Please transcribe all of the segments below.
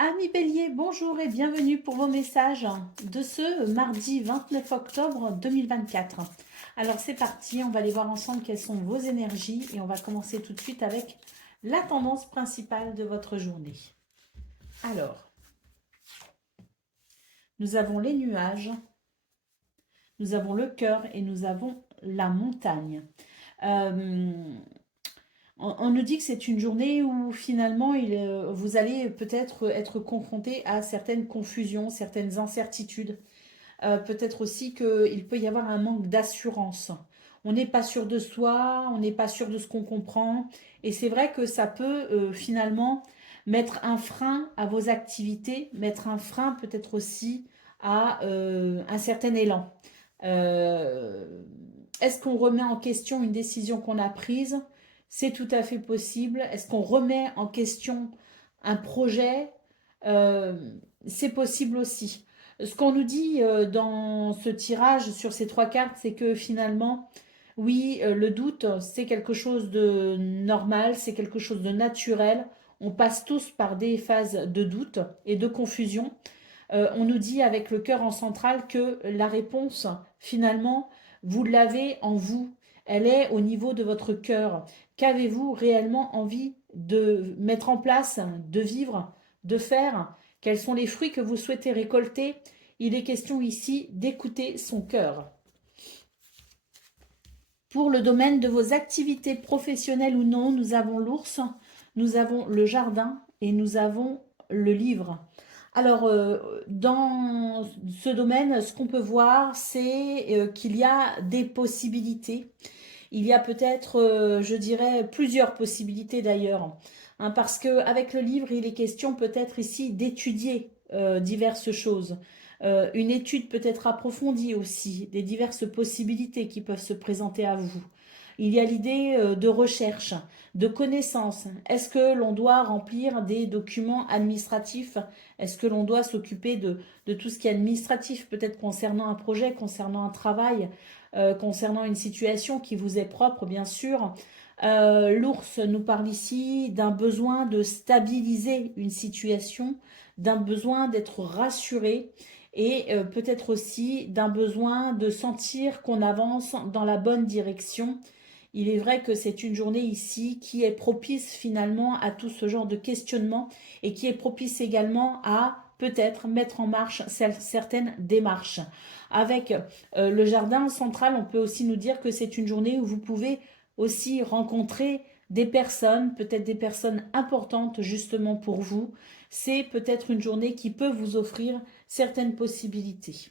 Amis Bélier, bonjour et bienvenue pour vos messages de ce mardi 29 octobre 2024. Alors c'est parti, on va aller voir ensemble quelles sont vos énergies et on va commencer tout de suite avec la tendance principale de votre journée. Alors, nous avons les nuages, nous avons le cœur et nous avons la montagne. Euh, on nous dit que c'est une journée où finalement vous allez peut-être être confronté à certaines confusions, certaines incertitudes. Peut-être aussi qu'il peut y avoir un manque d'assurance. On n'est pas sûr de soi, on n'est pas sûr de ce qu'on comprend. Et c'est vrai que ça peut finalement mettre un frein à vos activités, mettre un frein peut-être aussi à un certain élan. Euh, Est-ce qu'on remet en question une décision qu'on a prise? C'est tout à fait possible. Est-ce qu'on remet en question un projet? Euh, c'est possible aussi. Ce qu'on nous dit dans ce tirage sur ces trois cartes, c'est que finalement, oui, le doute, c'est quelque chose de normal, c'est quelque chose de naturel. On passe tous par des phases de doute et de confusion. On nous dit avec le cœur en centrale que la réponse, finalement, vous l'avez en vous. Elle est au niveau de votre cœur. Qu'avez-vous réellement envie de mettre en place, de vivre, de faire? Quels sont les fruits que vous souhaitez récolter? Il est question ici d'écouter son cœur. Pour le domaine de vos activités professionnelles ou non, nous avons l'ours, nous avons le jardin et nous avons le livre. Alors, dans ce domaine, ce qu'on peut voir, c'est qu'il y a des possibilités. Il y a peut-être, je dirais, plusieurs possibilités d'ailleurs. Hein, parce qu'avec le livre, il est question peut-être ici d'étudier diverses choses. Une étude peut-être approfondie aussi, des diverses possibilités qui peuvent se présenter à vous. Il y a l'idée de recherche, de connaissance. Est-ce que l'on doit remplir des documents administratifs? Est-ce que l'on doit s'occuper de tout ce qui est administratif, peut-être concernant un projet, concernant un travail, concernant une situation qui vous est propre, bien sûr? L'ours nous parle ici d'un besoin de stabiliser une situation, d'un besoin d'être rassuré et peut-être aussi d'un besoin de sentir qu'on avance dans la bonne direction. Il est vrai que c'est une journée ici qui est propice finalement à tout ce genre de questionnement et qui est propice également à peut-être mettre en marche certaines démarches. Avec le jardin central, on peut aussi nous dire que c'est une journée où vous pouvez aussi rencontrer des personnes, peut-être des personnes importantes justement pour vous. C'est peut-être une journée qui peut vous offrir certaines possibilités.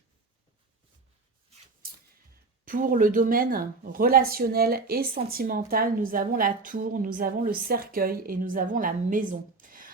Pour le domaine relationnel et sentimental, nous avons la tour, nous avons le cercueil et nous avons la maison.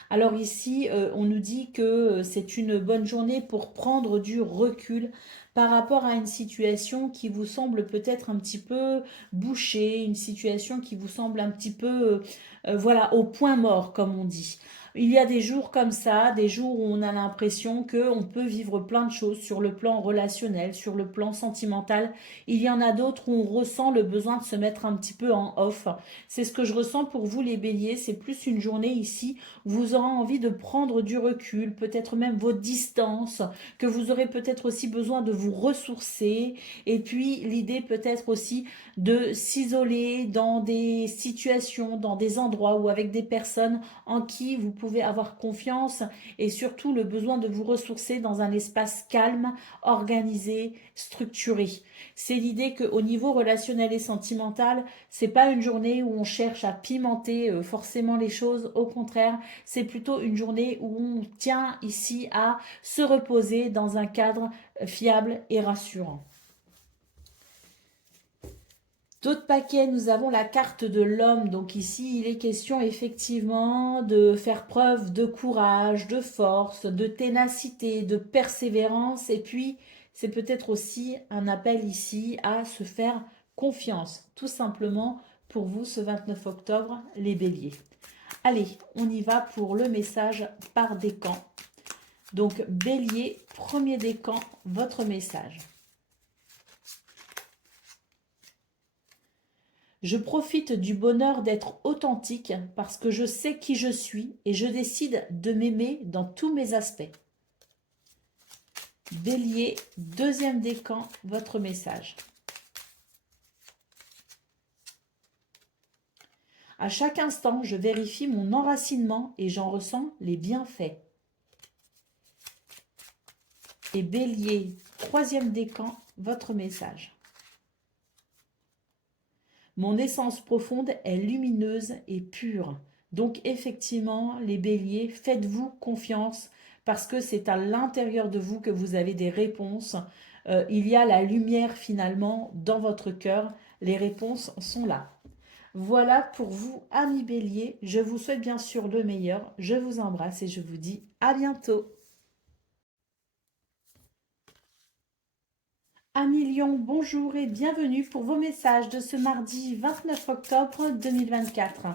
Alors ici, on nous dit que c'est une bonne journée pour prendre du recul par rapport à une situation qui vous semble peut-être un petit peu bouchée, une situation qui vous semble un petit peu, voilà, au point mort, comme on dit. Il y a des jours comme ça, des jours où on a l'impression qu'on peut vivre plein de choses sur le plan relationnel, sur le plan sentimental. Il y en a d'autres où on ressent le besoin de se mettre un petit peu en off. C'est ce que je ressens pour vous les béliers. C'est plus une journée ici où vous aurez envie de prendre du recul, peut-être même vos distances, que vous aurez peut-être aussi besoin de vous ressourcer. Et puis l'idée peut-être aussi de s'isoler dans des situations, dans des endroits ou avec des personnes en qui vous pouvez avoir confiance et surtout le besoin de vous ressourcer dans un espace calme, organisé, structuré. C'est l'idée qu'au niveau relationnel et sentimental, c'est pas une journée où on cherche à pimenter forcément les choses. Au contraire, c'est plutôt une journée où on tient ici à se reposer dans un cadre fiable et rassurant. D'autres paquets, nous avons la carte de l'homme. Donc ici, il est question effectivement de faire preuve de courage, de force, de ténacité, de persévérance. Et puis, c'est peut-être aussi un appel ici à se faire confiance, tout simplement pour vous ce 29 octobre, les béliers. Allez, on y va pour le message par décan. Donc, bélier, premier décan, votre message. Je profite du bonheur d'être authentique parce que je sais qui je suis et je décide de m'aimer dans tous mes aspects. Bélier, deuxième décan, votre message. À chaque instant, je vérifie mon enracinement et j'en ressens les bienfaits. Et Bélier, troisième décan, votre message. Mon essence profonde est lumineuse et pure. Donc effectivement, les béliers, faites-vous confiance parce que c'est à l'intérieur de vous que vous avez des réponses. Il y a la lumière finalement dans votre cœur. Les réponses sont là. Voilà pour vous, amis béliers. Je vous souhaite bien sûr le meilleur. Je vous embrasse et je vous dis à bientôt. Amis Lion, bonjour et bienvenue pour vos messages de ce mardi 29 octobre 2024.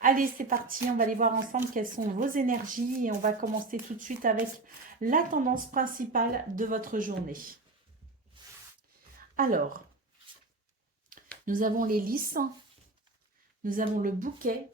Allez, c'est parti, on va aller voir ensemble quelles sont vos énergies et on va commencer tout de suite avec la tendance principale de votre journée. Alors, nous avons les lys, nous avons le bouquet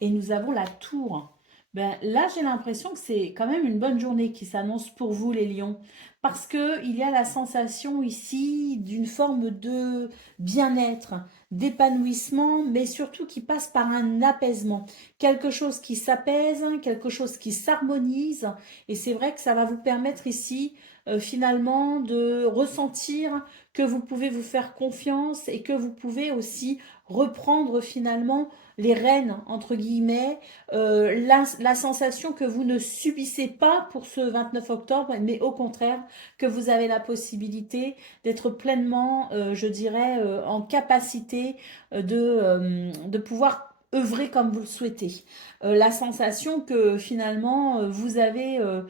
et nous avons la tour. Là, j'ai l'impression que c'est quand même une bonne journée qui s'annonce pour vous, les lions. Parce qu'il y a la sensation ici d'une forme de bien-être, d'épanouissement, mais surtout qui passe par un apaisement. Quelque chose qui s'apaise, quelque chose qui s'harmonise. Et c'est vrai que ça va vous permettre ici, finalement, de ressentir que vous pouvez vous faire confiance et que vous pouvez aussi reprendre finalement les rênes, entre guillemets, la sensation que vous ne subissez pas pour ce 29 octobre, mais au contraire, que vous avez la possibilité d'être pleinement, je dirais, en capacité de pouvoir œuvrer comme vous le souhaitez. La sensation que finalement, vous avez euh,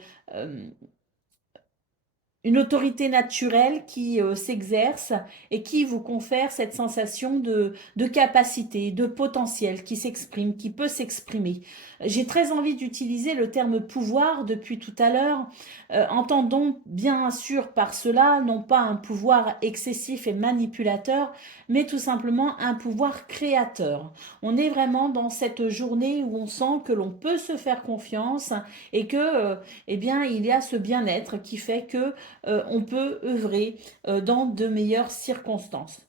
une autorité naturelle qui s'exerce et qui vous confère cette sensation de capacité, de potentiel qui s'exprime, qui peut s'exprimer. J'ai très envie d'utiliser le terme pouvoir depuis tout à l'heure. Entendons bien sûr par cela non pas un pouvoir excessif et manipulateur, mais tout simplement un pouvoir créateur. On est vraiment dans cette journée où on sent que l'on peut se faire confiance et que, eh bien, il y a ce bien-être qui fait que on peut œuvrer dans de meilleures circonstances.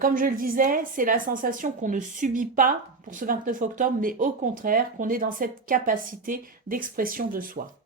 Comme je le disais, c'est la sensation qu'on ne subit pas pour ce 29 octobre, mais au contraire, qu'on est dans cette capacité d'expression de soi.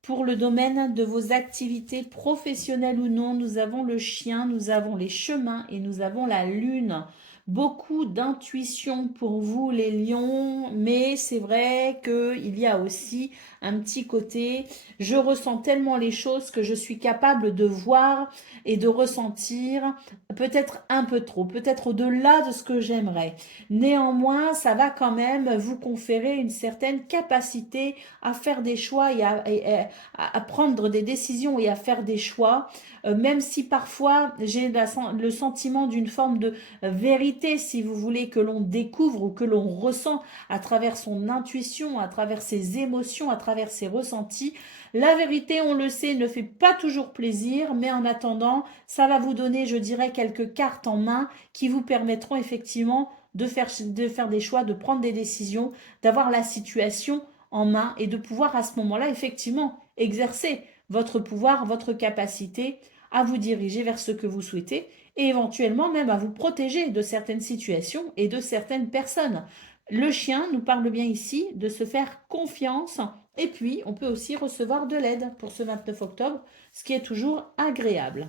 Pour le domaine de vos activités professionnelles ou non, nous avons le chien, nous avons les chemins et nous avons la lune. Beaucoup d'intuition pour vous les lions, mais c'est vrai qu'il y a aussi un petit côté, je ressens tellement les choses que je suis capable de voir et de ressentir peut-être un peu trop, peut-être au-delà de ce que j'aimerais. Néanmoins, ça va quand même vous conférer une certaine capacité à faire des choix et à prendre des décisions et à faire des choix, même si parfois j'ai le sentiment d'une forme de vérité, si vous voulez, que l'on découvre ou que l'on ressent à travers son intuition, à travers ses émotions, à travers ses ressentis. La vérité, on le sait, ne fait pas toujours plaisir, mais en attendant, ça va vous donner, je dirais, quelques cartes en main qui vous permettront effectivement de faire des choix, de prendre des décisions, d'avoir la situation en main et de pouvoir à ce moment-là, effectivement, exercer votre pouvoir, votre capacité à vous diriger vers ce que vous souhaitez et éventuellement même à vous protéger de certaines situations et de certaines personnes. Le chien nous parle bien ici de se faire confiance et puis on peut aussi recevoir de l'aide pour ce 29 octobre, ce qui est toujours agréable.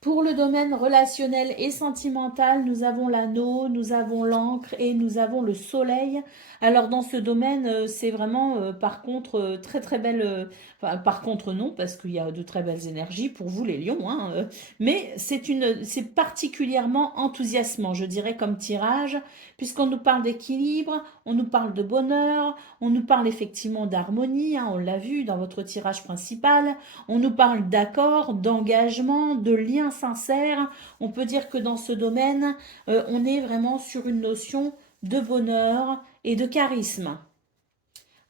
Pour le domaine relationnel et sentimental, nous avons l'anneau, nous avons l'encre et nous avons le soleil. Alors dans ce domaine, c'est vraiment par contre très très belle, enfin, par contre non, parce qu'il y a de très belles énergies pour vous les lions, hein, mais c'est particulièrement enthousiasmant, je dirais, comme tirage, puisqu'on nous parle d'équilibre, on nous parle de bonheur, on nous parle effectivement d'harmonie, hein, on l'a vu dans votre tirage principal, on nous parle d'accord, d'engagement, de lien sincère. On peut dire que dans ce domaine, on est vraiment sur une notion de bonheur et de charisme.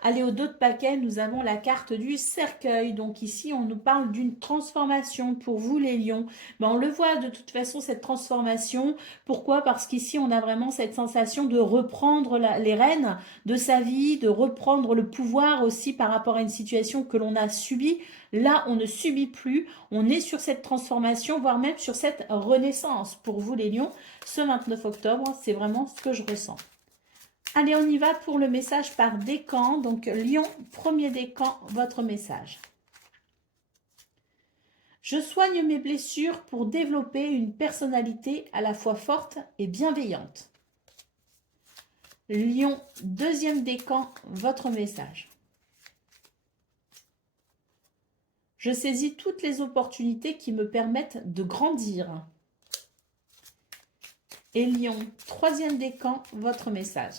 Allez, au dos de paquet, nous avons la carte du cercueil. Donc ici, on nous parle d'une transformation pour vous, les lions. Ben, on le voit de toute façon, cette transformation. Pourquoi? Parce qu'ici, on a vraiment cette sensation de reprendre les rênes de sa vie, de reprendre le pouvoir aussi par rapport à une situation que l'on a subie. Là, on ne subit plus. On est sur cette transformation, voire même sur cette renaissance. Pour vous, les lions, ce 29 octobre, c'est vraiment ce que je ressens. Allez, on y va pour le message par décan. Donc, Lion, premier décan, votre message. Je soigne mes blessures pour développer une personnalité à la fois forte et bienveillante. Lion, deuxième décan, votre message. Je saisis toutes les opportunités qui me permettent de grandir. Et Lion, troisième décan, votre message.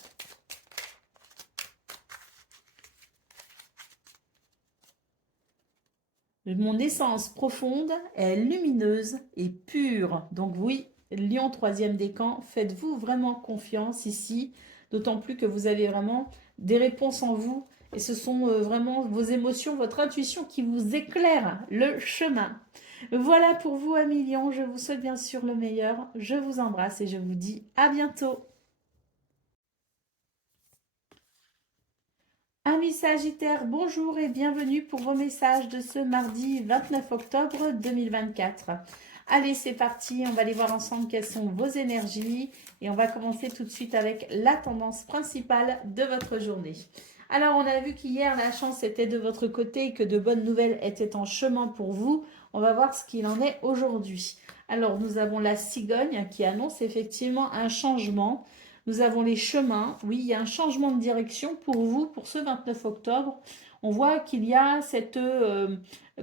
Mon essence profonde est lumineuse et pure. Donc oui, Lion, troisième décan, faites-vous vraiment confiance ici, d'autant plus que vous avez vraiment des réponses en vous. Et ce sont vraiment vos émotions, votre intuition qui vous éclaire le chemin. Voilà pour vous, amis Lion. Je vous souhaite bien sûr le meilleur. Je vous embrasse et je vous dis à bientôt. Amis Sagittaires, bonjour et bienvenue pour vos messages de ce mardi 29 octobre 2024. Allez, c'est parti, on va aller voir ensemble quelles sont vos énergies et on va commencer tout de suite avec la tendance principale de votre journée. Alors, on a vu qu'hier, la chance était de votre côté et que de bonnes nouvelles étaient en chemin pour vous. On va voir ce qu'il en est aujourd'hui. Alors, nous avons la cigogne qui annonce effectivement un changement. Nous avons les chemins. Oui, il y a un changement de direction pour vous pour ce 29 octobre. On voit qu'il y a cette,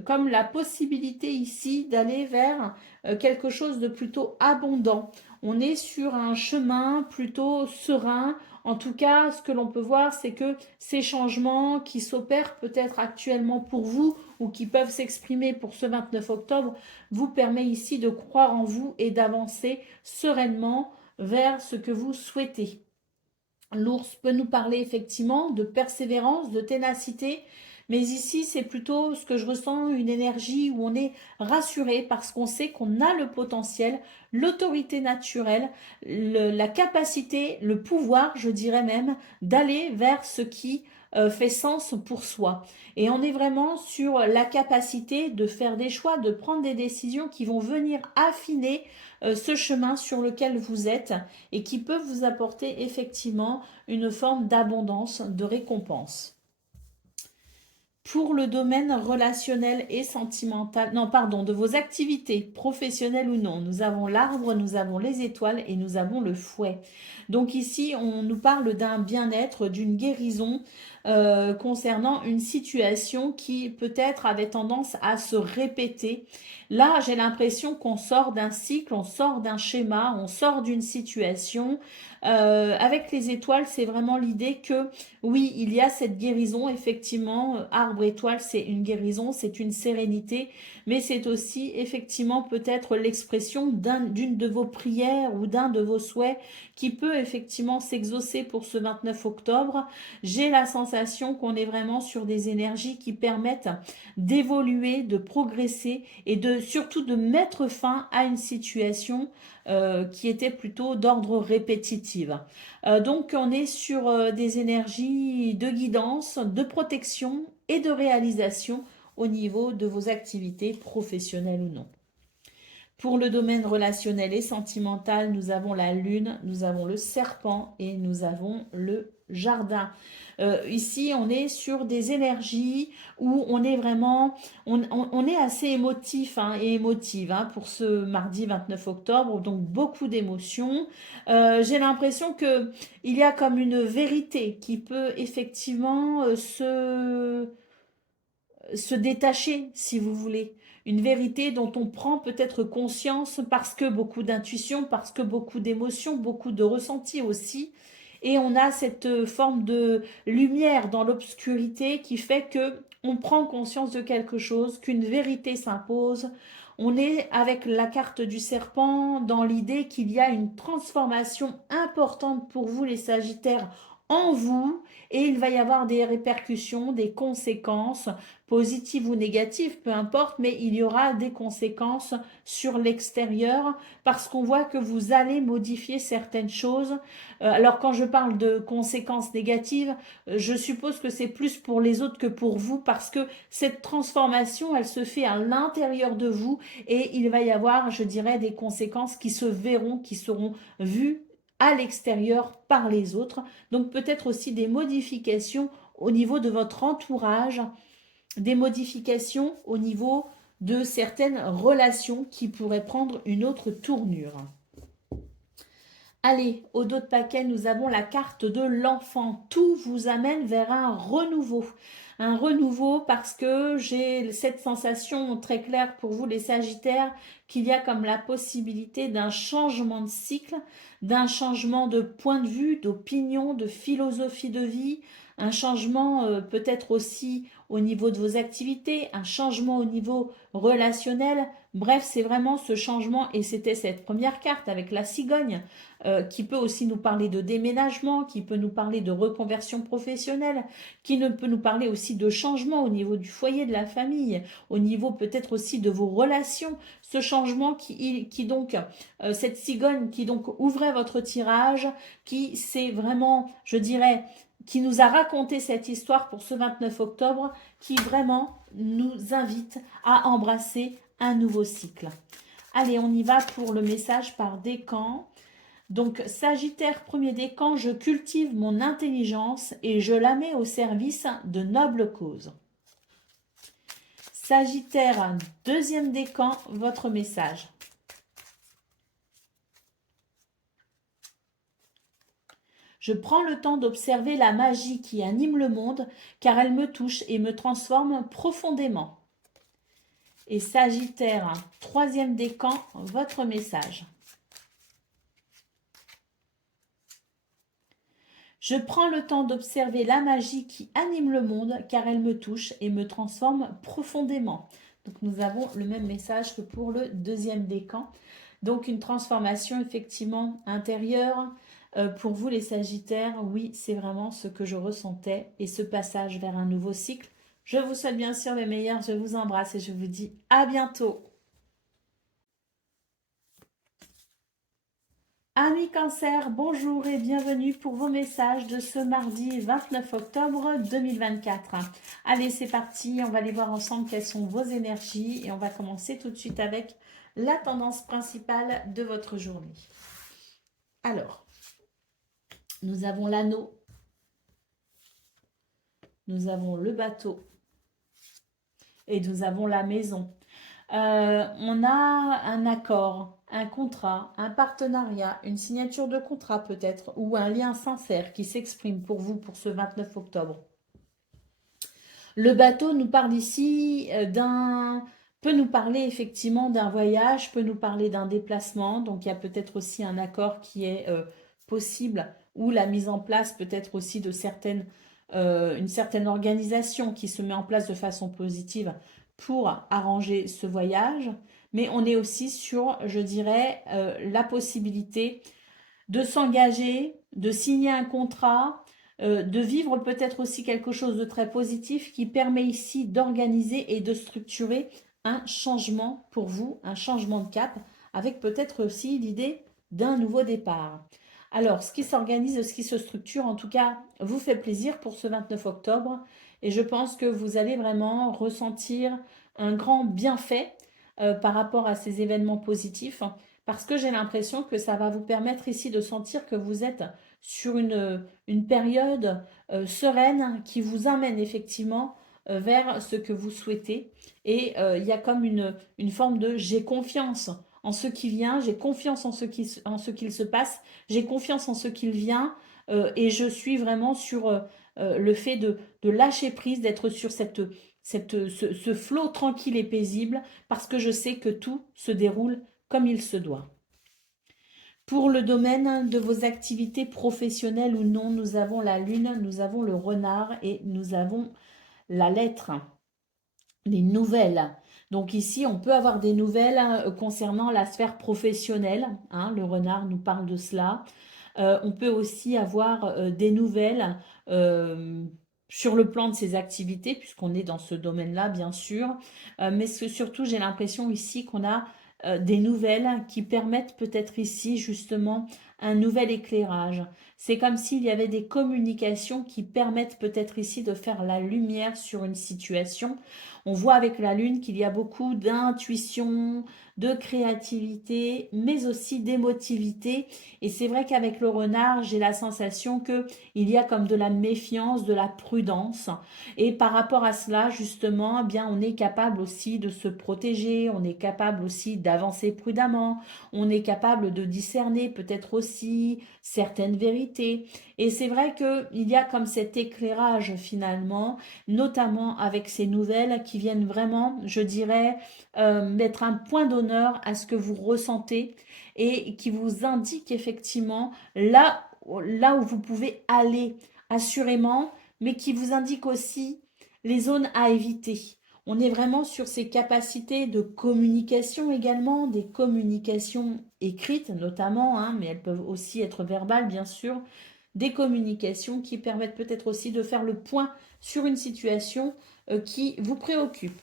comme la possibilité ici d'aller vers quelque chose de plutôt abondant. On est sur un chemin plutôt serein. En tout cas, ce que l'on peut voir, c'est que ces changements qui s'opèrent peut-être actuellement pour vous ou qui peuvent s'exprimer pour ce 29 octobre vous permet ici de croire en vous et d'avancer sereinement vers ce que vous souhaitez. L'ours peut nous parler effectivement de persévérance, de ténacité, mais ici c'est plutôt ce que je ressens, une énergie où on est rassuré parce qu'on sait qu'on a le potentiel, l'autorité naturelle, la capacité, le pouvoir, je dirais même, d'aller vers ce qui fait sens pour soi. Et on est vraiment sur la capacité de faire des choix, de prendre des décisions qui vont venir affiner ce chemin sur lequel vous êtes et qui peut vous apporter effectivement une forme d'abondance, de récompense. Pour le domaine relationnel et sentimental, non pardon, de vos activités professionnelles ou non, nous avons l'arbre, nous avons les étoiles et nous avons le fouet. Donc ici, on nous parle d'un bien-être, d'une guérison concernant une situation qui peut-être avait tendance à se répéter. Là, j'ai l'impression qu'on sort d'un cycle, on sort d'un schéma, on sort d'une situation. Avec les étoiles, c'est vraiment l'idée que oui, il y a cette guérison, effectivement, arbre étoile, c'est une guérison, c'est une sérénité, mais c'est aussi effectivement peut-être l'expression d'une de vos prières ou d'un de vos souhaits qui peut effectivement s'exaucer pour ce 29 octobre. J'ai la sensation qu'on est vraiment sur des énergies qui permettent d'évoluer, de progresser et surtout de mettre fin à une situation qui était plutôt d'ordre répétitif. Donc on est sur des énergies de guidance, de protection et de réalisation au niveau de vos activités professionnelles ou non. Pour le domaine relationnel et sentimental, nous avons la lune, nous avons le serpent et nous avons le jardin. Ici, on est sur des énergies où on est vraiment, on est assez émotif et émotive pour ce mardi 29 octobre, donc beaucoup d'émotions. J'ai l'impression que il y a comme une vérité qui peut effectivement se détacher, si vous voulez. Une vérité dont on prend peut-être conscience parce que beaucoup d'intuition, parce que beaucoup d'émotions, beaucoup de ressentis aussi. Et on a cette forme de lumière dans l'obscurité qui fait que on prend conscience de quelque chose, qu'une vérité s'impose. On est avec la carte du serpent dans l'idée qu'il y a une transformation importante pour vous les Sagittaires en vous et il va y avoir des répercussions, des conséquences positives ou négatives, peu importe, mais il y aura des conséquences sur l'extérieur parce qu'on voit que vous allez modifier certaines choses. Alors quand je parle de conséquences négatives, je suppose que c'est plus pour les autres que pour vous parce que cette transformation, elle se fait à l'intérieur de vous et il va y avoir, je dirais, des conséquences qui se verront, qui seront vues à l'extérieur par les autres. Donc peut-être aussi des modifications au niveau de votre entourage, des modifications au niveau de certaines relations qui pourraient prendre une autre tournure. Allez, au dos de paquet, nous avons la carte de l'enfant. Tout vous amène vers un renouveau. Un renouveau parce que j'ai cette sensation très claire pour vous les Sagittaires qu'il y a comme la possibilité d'un changement de cycle, d'un changement de point de vue, d'opinion, de philosophie de vie, un changement peut-être aussi au niveau de vos activités, un changement au niveau relationnel. Bref, c'est vraiment ce changement et c'était cette première carte avec la cigogne qui peut aussi nous parler de déménagement, qui peut nous parler de reconversion professionnelle, qui ne peut nous parler aussi de changement au niveau du foyer, de la famille, au niveau peut-être aussi de vos relations. Ce changement qui donc, cette cigogne qui donc ouvrait votre tirage, qui c'est vraiment, je dirais, qui nous a raconté cette histoire pour ce 29 octobre, qui vraiment nous invite à embrasser un nouveau cycle. Allez, on y va pour le message par décan. Donc, Sagittaire, premier décan, je cultive mon intelligence et je la mets au service de nobles causes. Sagittaire, deuxième décan, votre message. Je prends le temps d'observer la magie qui anime le monde, car elle me touche et me transforme profondément. Et Sagittaire, troisième décan, votre message. Je prends le temps d'observer la magie qui anime le monde, car elle me touche et me transforme profondément. Donc nous avons le même message que pour le deuxième décan. Donc une transformation effectivement intérieure. Pour vous les Sagittaires, oui, c'est vraiment ce que je ressentais et ce passage vers un nouveau cycle. Je vous souhaite bien sûr le meilleur, je vous embrasse et je vous dis à bientôt. Amis Cancer, bonjour et bienvenue pour vos messages de ce mardi 29 octobre 2024. Allez, c'est parti, on va aller voir ensemble quelles sont vos énergies et on va commencer tout de suite avec la tendance principale de votre journée. Alors, nous avons l'anneau, nous avons le bateau et nous avons la maison. On a un accord, un contrat, un partenariat, une signature de contrat peut-être, ou un lien sincère qui s'exprime pour vous pour ce 29 octobre. Le bateau nous parle ici peut nous parler effectivement d'un voyage, peut nous parler d'un déplacement, donc il y a peut-être aussi un accord qui est possible, ou la mise en place peut-être aussi de une certaine organisation qui se met en place de façon positive pour arranger ce voyage, mais on est aussi sur, je dirais, la possibilité de s'engager, de signer un contrat, de vivre peut-être aussi quelque chose de très positif qui permet ici d'organiser et de structurer un changement pour vous, un changement de cap, avec peut-être aussi l'idée d'un nouveau départ. Alors, ce qui s'organise, ce qui se structure, en tout cas, vous fait plaisir pour ce 29 octobre. Et je pense que vous allez vraiment ressentir un grand bienfait par rapport à ces événements positifs. Parce que j'ai l'impression que ça va vous permettre ici de sentir que vous êtes sur une période sereine qui vous amène effectivement vers ce que vous souhaitez. Et il y a comme une forme de j'ai confiance en ce qui vient, j'ai confiance en ce qu'il se passe, j'ai confiance en ce qu'il vient et je suis vraiment sur le fait de lâcher prise, d'être sur ce flot tranquille et paisible parce que je sais que tout se déroule comme il se doit. Pour le domaine de vos activités professionnelles ou non, nous avons la lune, nous avons le renard et nous avons la lettre, les nouvelles. Donc ici, on peut avoir des nouvelles concernant la sphère professionnelle. Le renard nous parle de cela. On peut aussi avoir des nouvelles euh, sur le plan de ses activités, puisqu'on est dans ce domaine-là, bien sûr. Mais surtout, j'ai l'impression ici qu'on a des nouvelles qui permettent peut-être ici, justement, un nouvel éclairage. C'est comme s'il y avait des communications qui permettent peut-être ici de faire la lumière sur une situation. On voit avec la Lune qu'il y a beaucoup d'intuition, de créativité, mais aussi d'émotivité. Et c'est vrai qu'avec le renard, j'ai la sensation que il y a comme de la méfiance, de la prudence. Et par rapport à cela, justement, eh bien, on est capable aussi de se protéger, on est capable aussi d'avancer prudemment, on est capable de discerner peut-être aussi certaines vérités. Et c'est vrai qu'il y a comme cet éclairage finalement, notamment avec ces nouvelles qui viennent vraiment, je dirais, mettre un point d'honneur à ce que vous ressentez et qui vous indique effectivement là où vous pouvez aller assurément, mais qui vous indique aussi les zones à éviter. On est vraiment sur ces capacités de communication également, des communications écrites notamment, hein, mais elles peuvent aussi être verbales bien sûr, des communications qui permettent peut-être aussi de faire le point sur une situation qui vous préoccupe.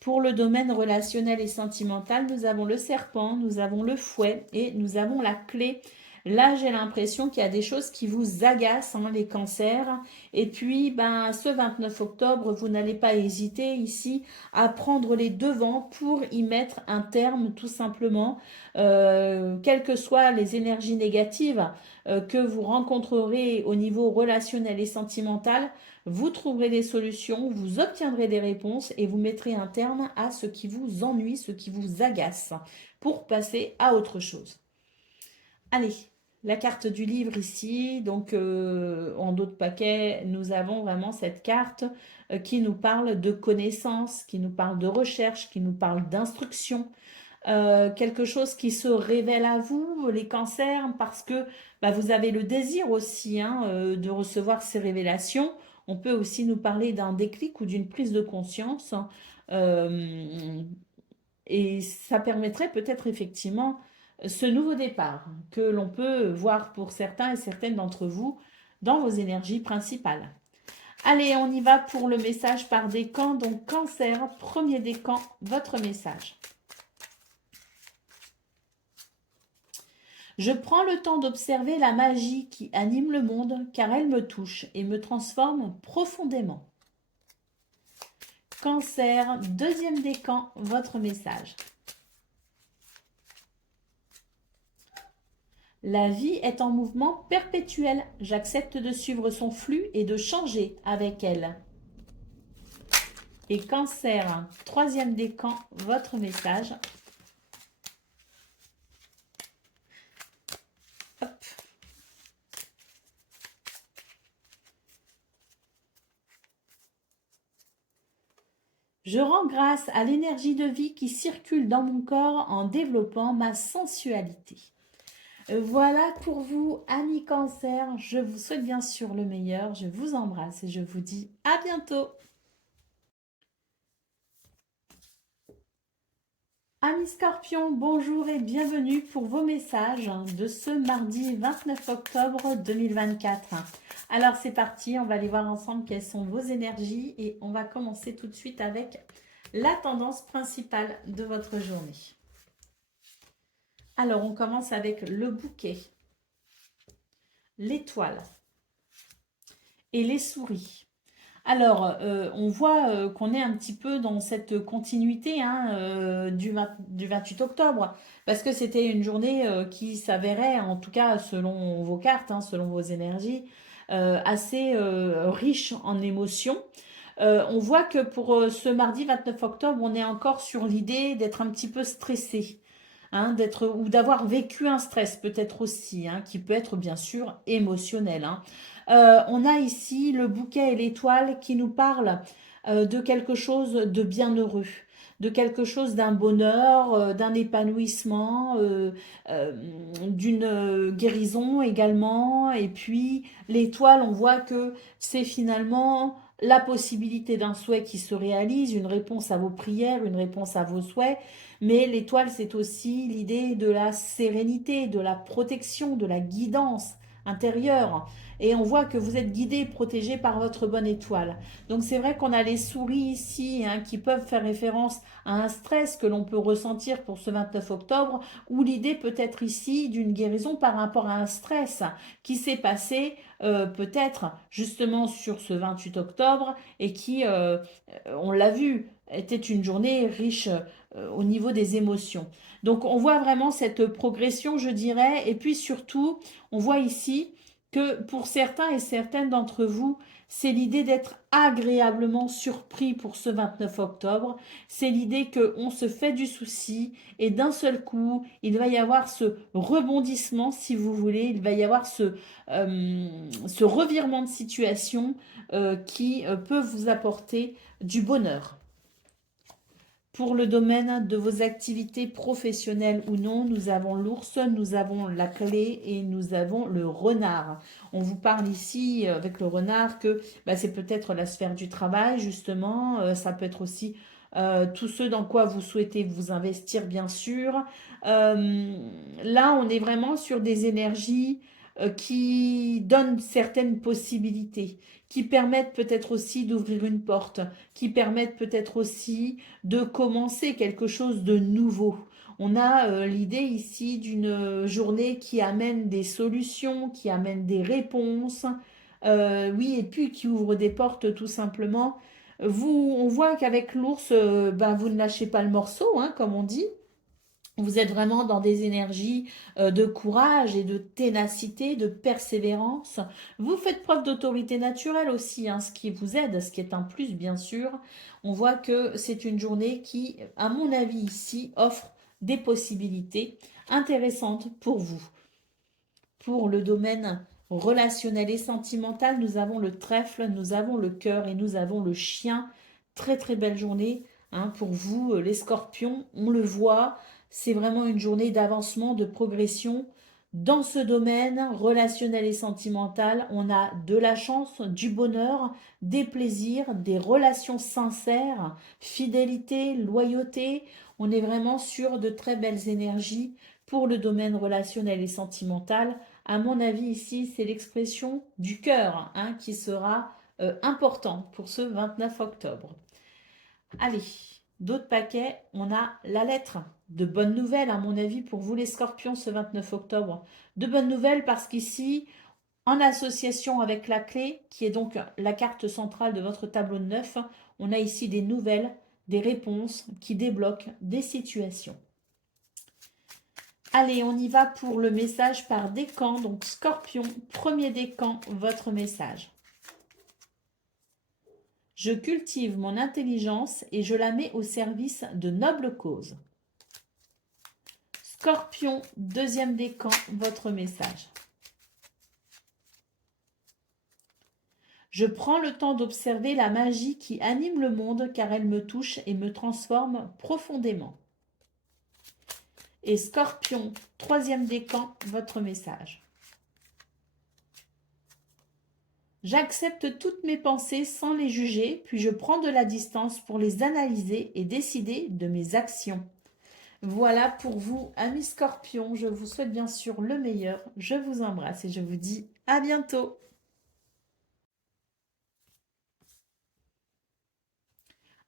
Pour le domaine relationnel et sentimental, nous avons le serpent, nous avons le fouet et nous avons la clé. Là, j'ai l'impression qu'il y a des choses qui vous agacent, hein, les cancers. Et puis, ben, ce 29 octobre, vous n'allez pas hésiter ici à prendre les devants pour y mettre un terme, tout simplement. Quelles que soient les énergies négatives que vous rencontrerez au niveau relationnel et sentimental, vous trouverez des solutions, vous obtiendrez des réponses et vous mettrez un terme à ce qui vous ennuie, ce qui vous agace, pour passer à autre chose. Allez, la carte du livre ici, donc en dos de paquet, nous avons vraiment cette carte qui nous parle de connaissances, qui nous parle de recherche, qui nous parle d'instruction, quelque chose qui se révèle à vous, les cancers, parce que bah, vous avez le désir aussi hein, de recevoir ces révélations. On peut aussi nous parler d'un déclic ou d'une prise de conscience. euh, et ça permettrait peut-être effectivement ce nouveau départ que l'on peut voir pour certains et certaines d'entre vous dans vos énergies principales. Allez, on y va pour le message par décan. Donc cancer, premier décan, votre message. Je prends le temps d'observer la magie qui anime le monde car elle me touche et me transforme profondément. Cancer, deuxième décan, votre message. La vie est en mouvement perpétuel. J'accepte de suivre son flux et de changer avec elle. Et Cancer, troisième décan, votre message. Hop. Je rends grâce à l'énergie de vie qui circule dans mon corps en développant ma sensualité. Voilà pour vous, amis Cancer. Je vous souhaite bien sûr le meilleur. Je vous embrasse et je vous dis à bientôt. Amis Scorpions, bonjour et bienvenue pour vos messages de ce mardi 29 octobre 2024. Alors c'est parti, on va aller voir ensemble quelles sont vos énergies et on va commencer tout de suite avec la tendance principale de votre journée. Alors on commence avec le bouquet, l'étoile et les souris. Alors, on voit qu'on est un petit peu dans cette continuité hein, du 28 octobre, parce que c'était une journée qui s'avérait, en tout cas selon vos cartes, hein, selon vos énergies, assez riche en émotions. On voit que pour ce mardi 29 octobre, on est encore sur l'idée d'être un petit peu stressé. Hein, ou d'avoir vécu un stress peut-être aussi, hein, qui peut être bien sûr émotionnel. Hein. On a ici le bouquet et l'étoile qui nous parlent de quelque chose de bienheureux, de quelque chose d'un bonheur, d'un épanouissement, d'une guérison également. Et puis l'étoile, on voit que c'est finalement la possibilité d'un souhait qui se réalise, une réponse à vos prières, une réponse à vos souhaits. Mais l'étoile, c'est aussi l'idée de la sérénité, de la protection, de la guidance intérieure. Et on voit que vous êtes guidé, protégé par votre bonne étoile. Donc c'est vrai qu'on a les souris ici hein, qui peuvent faire référence à un stress que l'on peut ressentir pour ce 29 octobre, ou l'idée peut être ici d'une guérison par rapport à un stress qui s'est passé peut-être justement sur ce 28 octobre et qui, on l'a vu, était une journée riche au niveau des émotions. Donc on voit vraiment cette progression, je dirais, et puis surtout, on voit ici que pour certains et certaines d'entre vous, c'est l'idée d'être agréablement surpris pour ce 29 octobre. C'est l'idée qu'on se fait du souci et d'un seul coup, il va y avoir ce rebondissement, si vous voulez, il va y avoir ce revirement de situation qui peut vous apporter du bonheur. Pour le domaine de vos activités professionnelles ou non, nous avons l'ours, nous avons la clé et nous avons le renard. On vous parle ici avec le renard que bah, c'est peut-être la sphère du travail justement, ça peut être aussi tout ce dans quoi vous souhaitez vous investir bien sûr. Là, on est vraiment sur des énergies qui donnent certaines possibilités, qui permettent peut-être aussi d'ouvrir une porte, qui permettent peut-être aussi de commencer quelque chose de nouveau. On a l'idée ici d'une journée qui amène des solutions, qui amène des réponses, oui, et puis qui ouvre des portes tout simplement. On voit qu'avec l'ours, ben, vous ne lâchez pas le morceau, hein, comme on dit. Vous êtes vraiment dans des énergies de courage et de ténacité, de persévérance. Vous faites preuve d'autorité naturelle aussi, hein, ce qui vous aide, ce qui est un plus bien sûr. On voit que c'est une journée qui, à mon avis ici, offre des possibilités intéressantes pour vous. Pour le domaine relationnel et sentimental, nous avons le trèfle, nous avons le cœur et nous avons le chien. Très très belle journée hein, pour vous, les scorpions. On le voit, c'est vraiment une journée d'avancement, de progression. Dans ce domaine relationnel et sentimental, on a de la chance, du bonheur, des plaisirs, des relations sincères, fidélité, loyauté. On est vraiment sur de très belles énergies pour le domaine relationnel et sentimental. À mon avis, ici, c'est l'expression du cœur hein, qui sera important pour ce 29 octobre. Allez, d'autres paquets, on a la lettre. De bonnes nouvelles, à mon avis, pour vous les scorpions ce 29 octobre. De bonnes nouvelles parce qu'ici, en association avec la clé, qui est donc la carte centrale de votre tableau de 9, on a ici des nouvelles, des réponses qui débloquent des situations. Allez, on y va pour le message par décan. Donc, Scorpion, premier décan, votre message. Je cultive mon intelligence et je la mets au service de nobles causes. Scorpion, deuxième décan, votre message. Je prends le temps d'observer la magie qui anime le monde car elle me touche et me transforme profondément. Et Scorpion, troisième décan, votre message. J'accepte toutes mes pensées sans les juger, puis je prends de la distance pour les analyser et décider de mes actions. Voilà pour vous, amis scorpions. Je vous souhaite bien sûr le meilleur. Je vous embrasse et je vous dis à bientôt.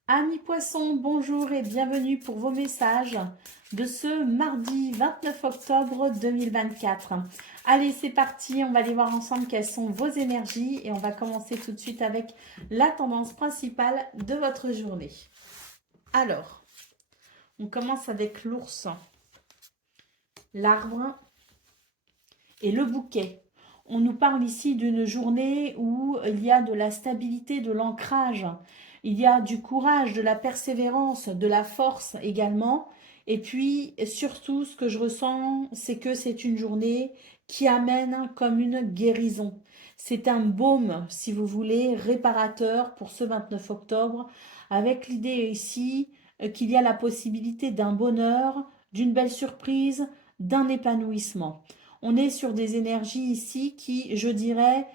Amis poissons, bonjour et bienvenue pour vos messages de ce mardi 29 octobre 2024. Allez, c'est parti, on va aller voir ensemble quelles sont vos énergies et on va commencer tout de suite avec la tendance principale de votre journée. Alors, on commence avec l'ours, l'arbre et le bouquet. On nous parle ici d'une journée où il y a de la stabilité, de l'ancrage. Il y a du courage, de la persévérance, de la force également. Et puis, surtout, ce que je ressens, c'est que c'est une journée qui amène comme une guérison. C'est un baume, si vous voulez, réparateur pour ce 29 octobre, avec l'idée ici qu'il y a la possibilité d'un bonheur, d'une belle surprise, d'un épanouissement. On est sur des énergies ici qui, je dirais,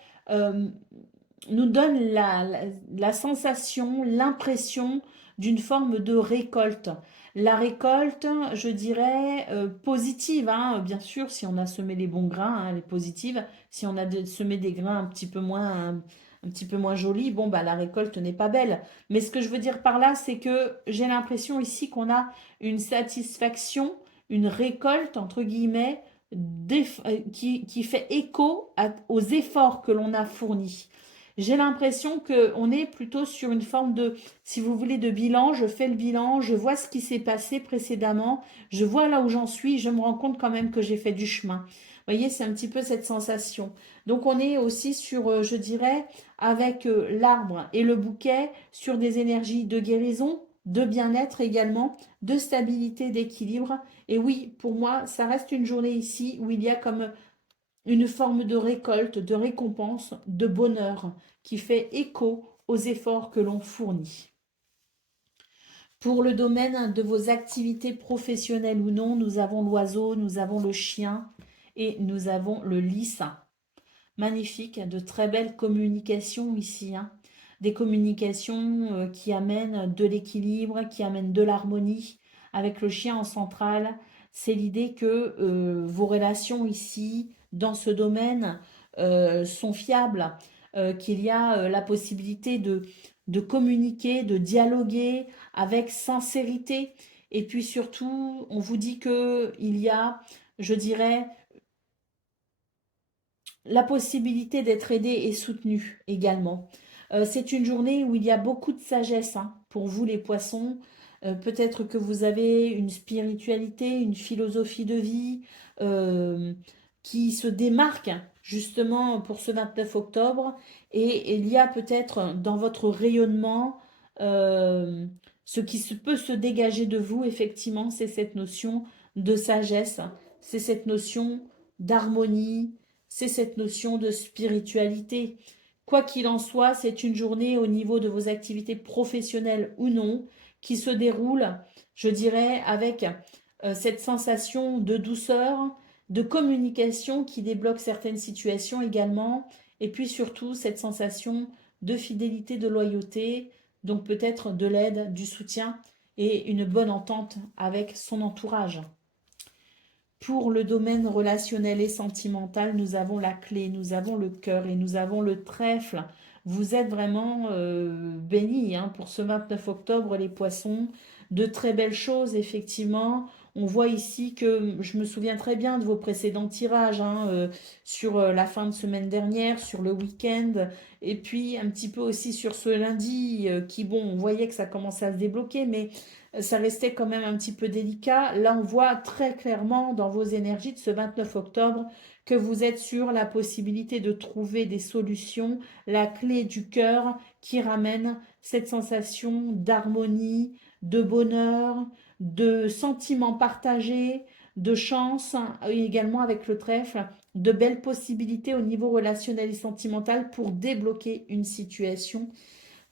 nous donne la sensation, l'impression d'une forme de récolte. La récolte, je dirais, positive, hein, bien sûr, si on a semé les bons grains, hein, les positives. Si on a semé des grains un petit peu moins jolis, bon, bah, la récolte n'est pas belle. Mais ce que je veux dire par là, c'est que j'ai l'impression ici qu'on a une satisfaction, une récolte, entre guillemets, qui fait écho aux efforts que l'on a fournis. J'ai l'impression qu'on est plutôt sur une forme de, si vous voulez, de bilan. Je fais le bilan, je vois ce qui s'est passé précédemment, je vois là où j'en suis, je me rends compte quand même que j'ai fait du chemin. Vous voyez, c'est un petit peu cette sensation. Donc on est aussi sur, je dirais, avec l'arbre et le bouquet, sur des énergies de guérison, de bien-être également, de stabilité, d'équilibre. Et oui, pour moi, ça reste une journée ici où il y a comme une forme de récolte, de récompense, de bonheur qui fait écho aux efforts que l'on fournit. Pour le domaine de vos activités professionnelles ou non, nous avons l'oiseau, nous avons le chien et nous avons le lys. Magnifique, de très belles communications ici, hein. Des communications qui amènent de l'équilibre, qui amènent de l'harmonie. Avec le chien en centrale, c'est l'idée que vos relations ici, dans ce domaine, sont fiables, qu'il y a la possibilité de communiquer, de dialoguer avec sincérité. Et puis surtout, on vous dit qu'il y a, je dirais, la possibilité d'être aidé et soutenu également. C'est une journée où il y a beaucoup de sagesse, hein, pour vous les poissons. Peut-être que vous avez une spiritualité, une philosophie de vie euh, qui se démarque justement pour ce 29 octobre. Et il y a peut-être dans votre rayonnement euh, ce qui peut se dégager de vous, effectivement, c'est cette notion de sagesse, c'est cette notion d'harmonie, c'est cette notion de spiritualité. Quoi qu'il en soit, c'est une journée au niveau de vos activités professionnelles ou non qui se déroule, je dirais, avec cette sensation de douceur, de communication qui débloque certaines situations également, et puis surtout cette sensation de fidélité, de loyauté, donc peut-être de l'aide, du soutien et une bonne entente avec son entourage. Pour le domaine relationnel et sentimental, nous avons la clé, nous avons le cœur et nous avons le trèfle. Vous êtes vraiment bénis, hein, pour ce 29 octobre, les poissons. De très belles choses, effectivement. On voit ici que je me souviens très bien de vos précédents tirages, hein, sur la fin de semaine dernière, sur le week-end, et puis un petit peu aussi sur ce lundi, qui, bon, on voyait que ça commençait à se débloquer, mais ça restait quand même un petit peu délicat. Là, on voit très clairement dans vos énergies de ce 29 octobre que vous êtes sur la possibilité de trouver des solutions, la clé du cœur qui ramène cette sensation d'harmonie, de bonheur, de sentiments partagés, de chance, et également avec le trèfle, de belles possibilités au niveau relationnel et sentimental pour débloquer une situation.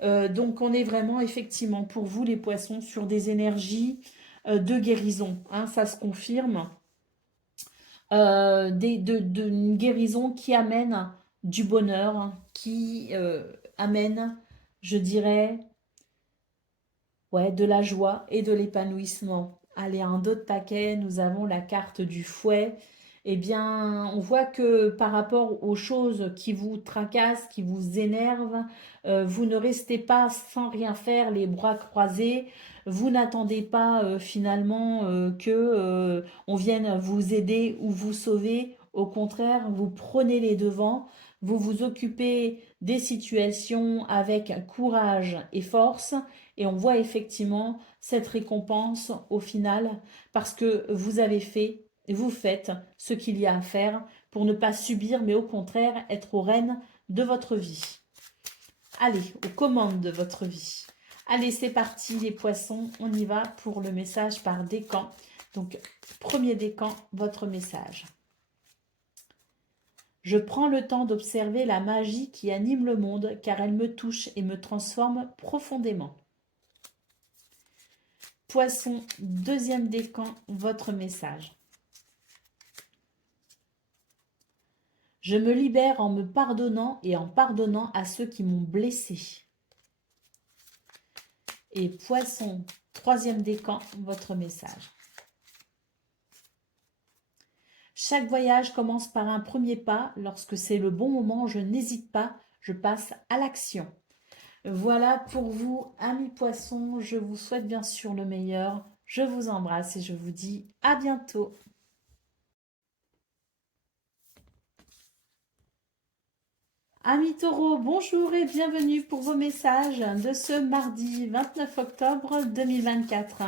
Donc on est vraiment effectivement pour vous les poissons sur des énergies de guérison, hein, ça se confirme, une guérison qui amène du bonheur, hein, qui amène, je dirais, ouais, de la joie et de l'épanouissement. Allez, un autre paquet, nous avons la carte du fouet. Eh bien, on voit que par rapport aux choses qui vous tracassent, qui vous énervent, vous ne restez pas sans rien faire, les bras croisés. Vous n'attendez pas finalement que on vienne vous aider ou vous sauver. Au contraire, vous prenez les devants, vous vous occupez des situations avec courage et force. Et on voit effectivement cette récompense au final parce que vous avez fait, vous faites ce qu'il y a à faire pour ne pas subir, mais au contraire être aux rênes de votre vie. Allez, aux commandes de votre vie. Allez, c'est parti les poissons, on y va pour le message par décan. Donc, premier décan, votre message. Je prends le temps d'observer la magie qui anime le monde car elle me touche et me transforme profondément. Poisson, deuxième décan, votre message. Je me libère en me pardonnant et en pardonnant à ceux qui m'ont blessé. Et Poisson, troisième décan, votre message. Chaque voyage commence par un premier pas. Lorsque c'est le bon moment, je n'hésite pas, je passe à l'action. Voilà pour vous, amis poissons. Je vous souhaite bien sûr le meilleur. Je vous embrasse et je vous dis à bientôt. Amis taureaux, bonjour et bienvenue pour vos messages de ce mardi 29 octobre 2024.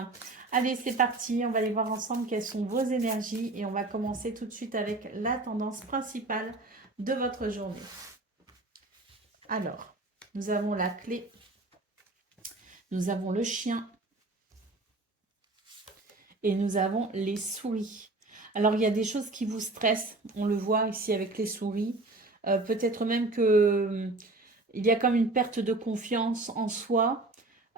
Allez, c'est parti, on va aller voir ensemble quelles sont vos énergies et on va commencer tout de suite avec la tendance principale de votre journée. Alors, nous avons la clé, nous avons le chien et nous avons les souris. Alors, il y a des choses qui vous stressent, on le voit ici avec les souris. Peut-être même que il y a comme une perte de confiance en soi.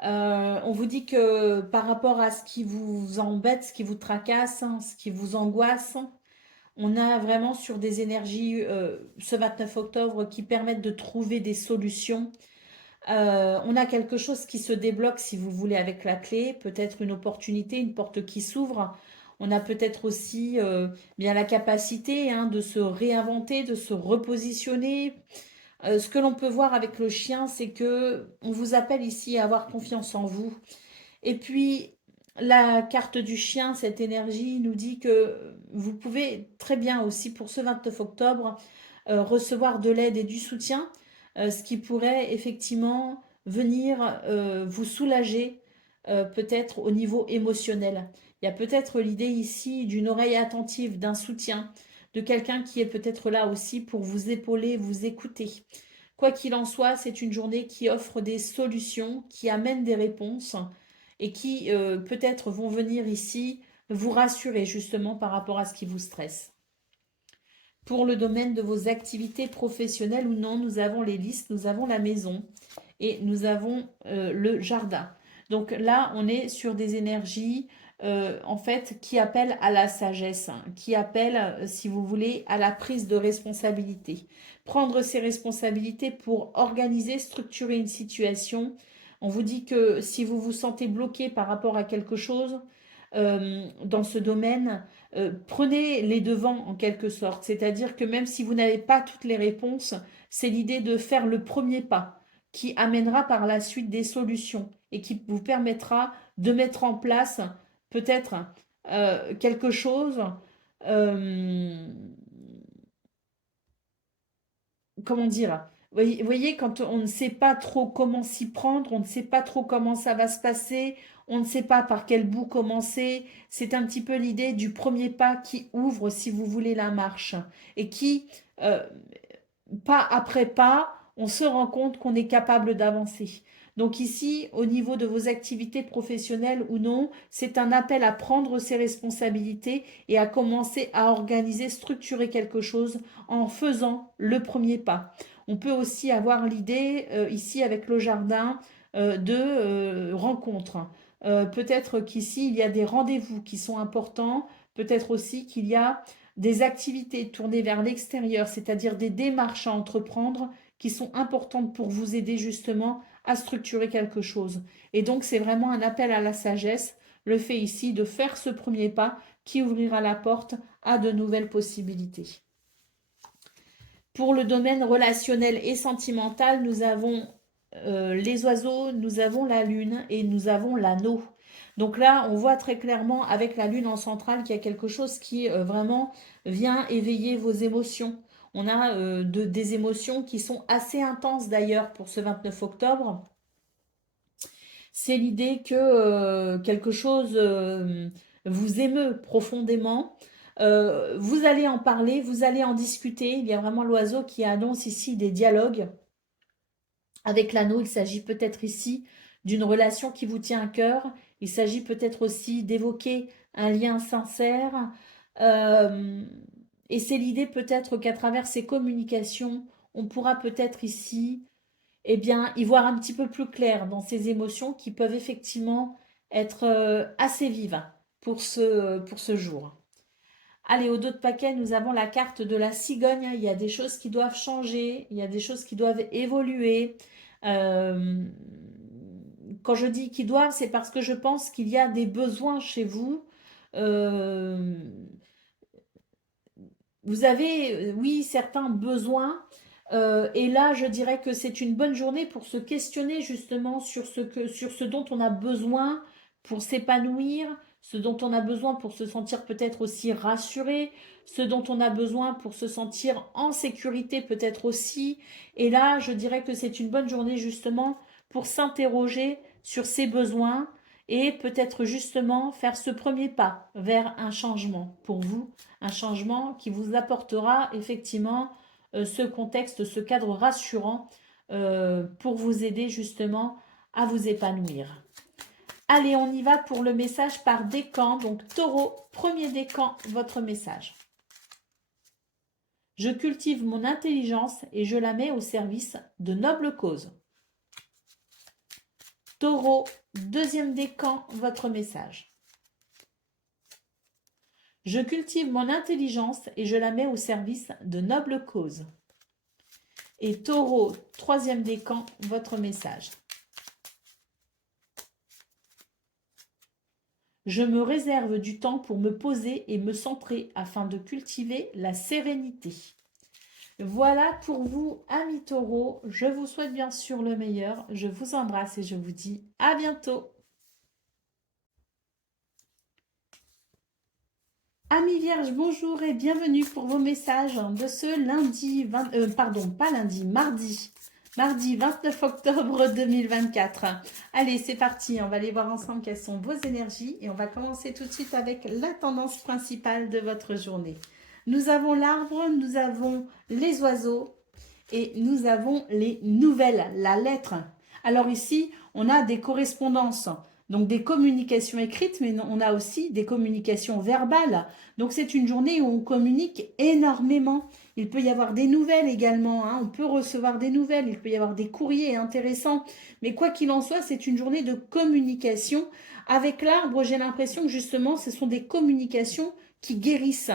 On vous dit que par rapport à ce qui vous embête, ce qui vous tracasse, ce qui vous angoisse, on a vraiment sur des énergies ce 29 octobre qui permettent de trouver des solutions. On a quelque chose qui se débloque, si vous voulez, avec la clé, peut-être une opportunité, une porte qui s'ouvre. On a peut-être aussi bien la capacité de se réinventer, de se repositionner. Ce que l'on peut voir avec le chien, c'est que on vous appelle ici à avoir confiance en vous. Et puis, la carte du chien, cette énergie, nous dit que vous pouvez très bien aussi, pour ce 29 octobre, recevoir de l'aide et du soutien, ce qui pourrait effectivement venir vous soulager, peut-être au niveau émotionnel. Il y a peut-être l'idée ici d'une oreille attentive, d'un soutien, de quelqu'un qui est peut-être là aussi pour vous épauler, vous écouter. Quoi qu'il en soit, c'est une journée qui offre des solutions, qui amène des réponses et qui peut-être vont venir ici vous rassurer justement par rapport à ce qui vous stresse. Pour le domaine de vos activités professionnelles ou non, nous avons les listes, nous avons la maison et nous avons le jardin. Donc là, on est sur des énergies en fait qui appellent à la sagesse, qui appellent, si vous voulez, à la prise de responsabilité. Prendre ses responsabilités pour organiser, structurer une situation. On vous dit que si vous vous sentez bloqué par rapport à quelque chose dans ce domaine, prenez les devants en quelque sorte. C'est-à-dire que même si vous n'avez pas toutes les réponses, c'est l'idée de faire le premier pas qui amènera par la suite des solutions et qui vous permettra de mettre en place peut-être quelque chose, euh, comment dire, vous voyez, quand on ne sait pas trop comment s'y prendre, on ne sait pas trop comment ça va se passer, on ne sait pas par quel bout commencer, c'est un petit peu l'idée du premier pas qui ouvre, si vous voulez, la marche et qui, euh, pas après pas, on se rend compte qu'on est capable d'avancer. Donc ici, au niveau de vos activités professionnelles ou non, c'est un appel à prendre ses responsabilités et à commencer à organiser, structurer quelque chose en faisant le premier pas. On peut aussi avoir l'idée, ici avec le jardin, de rencontres. Peut-être qu'ici, il y a des rendez-vous qui sont importants. Peut-être aussi qu'il y a des activités tournées vers l'extérieur, c'est-à-dire des démarches à entreprendre qui sont importantes pour vous aider justement à structurer quelque chose. Et donc, c'est vraiment un appel à la sagesse, le fait ici de faire ce premier pas qui ouvrira la porte à de nouvelles possibilités. Pour le domaine relationnel et sentimental, nous avons les oiseaux, nous avons la lune et nous avons l'anneau. Donc là, on voit très clairement avec la lune en centrale qu'il y a quelque chose qui vraiment vient éveiller vos émotions. On a des émotions qui sont assez intenses d'ailleurs pour ce 29 octobre. C'est l'idée que quelque chose vous émeut profondément. Vous allez en parler, vous allez en discuter. Il y a vraiment l'oiseau qui annonce ici des dialogues. Avec l'anneau, il s'agit peut-être ici d'une relation qui vous tient à cœur. Il s'agit peut-être aussi d'évoquer un lien sincère. Euh, et c'est l'idée peut-être qu'à travers ces communications, on pourra peut-être ici y voir un petit peu plus clair dans ces émotions qui peuvent effectivement être assez vives pour ce jour. Allez, au dos de paquet, nous avons la carte de la cigogne. Il y a des choses qui doivent changer, il y a des choses qui doivent évoluer. Euh, Quand je dis qui doivent, c'est parce que je pense qu'il y a des besoins chez vous. Euh, Vous avez, oui, certains besoins. Et là, je dirais que c'est une bonne journée pour se questionner justement sur ce dont on a besoin pour s'épanouir, ce dont on a besoin pour se sentir peut-être aussi rassuré, ce dont on a besoin pour se sentir en sécurité peut-être aussi. Et là, je dirais que c'est une bonne journée justement pour s'interroger sur ses besoins et peut-être justement faire ce premier pas vers un changement pour vous, un changement qui vous apportera effectivement ce contexte, ce cadre rassurant pour vous aider justement à vous épanouir. Allez, on y va pour le message par décan. Donc Taureau, premier décan, votre message. Je cultive mon intelligence et je la mets au service de nobles causes. Taureau, deuxième décan, votre message. Je cultive mon intelligence et je la mets au service de nobles causes. Et Taureau, troisième décan, votre message. Je me réserve du temps pour me poser et me centrer afin de cultiver la sérénité. Voilà pour vous, amis taureaux. Je vous souhaite bien sûr le meilleur. Je vous embrasse et je vous dis à bientôt. Amis vierges, bonjour et bienvenue pour vos messages de ce lundi, mardi 29 octobre 2024. Allez, c'est parti, on va aller voir ensemble quelles sont vos énergies et on va commencer tout de suite avec la tendance principale de votre journée. Nous avons l'arbre, nous avons les oiseaux et nous avons les nouvelles, la lettre. Alors ici, on a des correspondances. Donc des communications écrites, mais on a aussi des communications verbales. Donc c'est une journée où on communique énormément. Il peut y avoir des nouvelles également, hein. On peut recevoir des nouvelles, il peut y avoir des courriers intéressants. Mais quoi qu'il en soit, c'est une journée de communication. Avec l'arbre, j'ai l'impression que justement, ce sont des communications qui guérissent,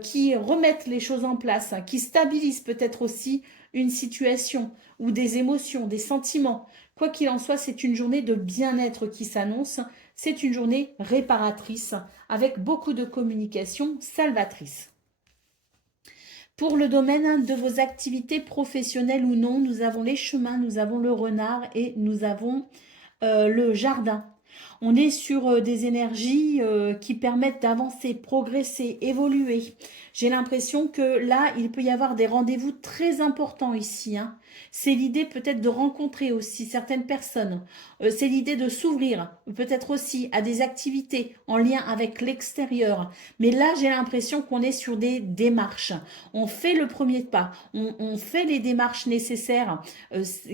qui remettent les choses en place, qui stabilisent peut-être aussi une situation ou des émotions, des sentiments. Quoi qu'il en soit, c'est une journée de bien-être qui s'annonce. C'est une journée réparatrice avec beaucoup de communication salvatrice. Pour le domaine de vos activités professionnelles ou non, nous avons les chemins, nous avons le renard et nous avons le jardin. On est sur des énergies qui permettent d'avancer, progresser, évoluer. J'ai l'impression que là, il peut y avoir des rendez-vous très importants ici, hein. C'est l'idée peut-être de rencontrer aussi certaines personnes. C'est l'idée de s'ouvrir peut-être aussi à des activités en lien avec l'extérieur. Mais là, j'ai l'impression qu'on est sur des démarches. On fait le premier pas. On fait les démarches nécessaires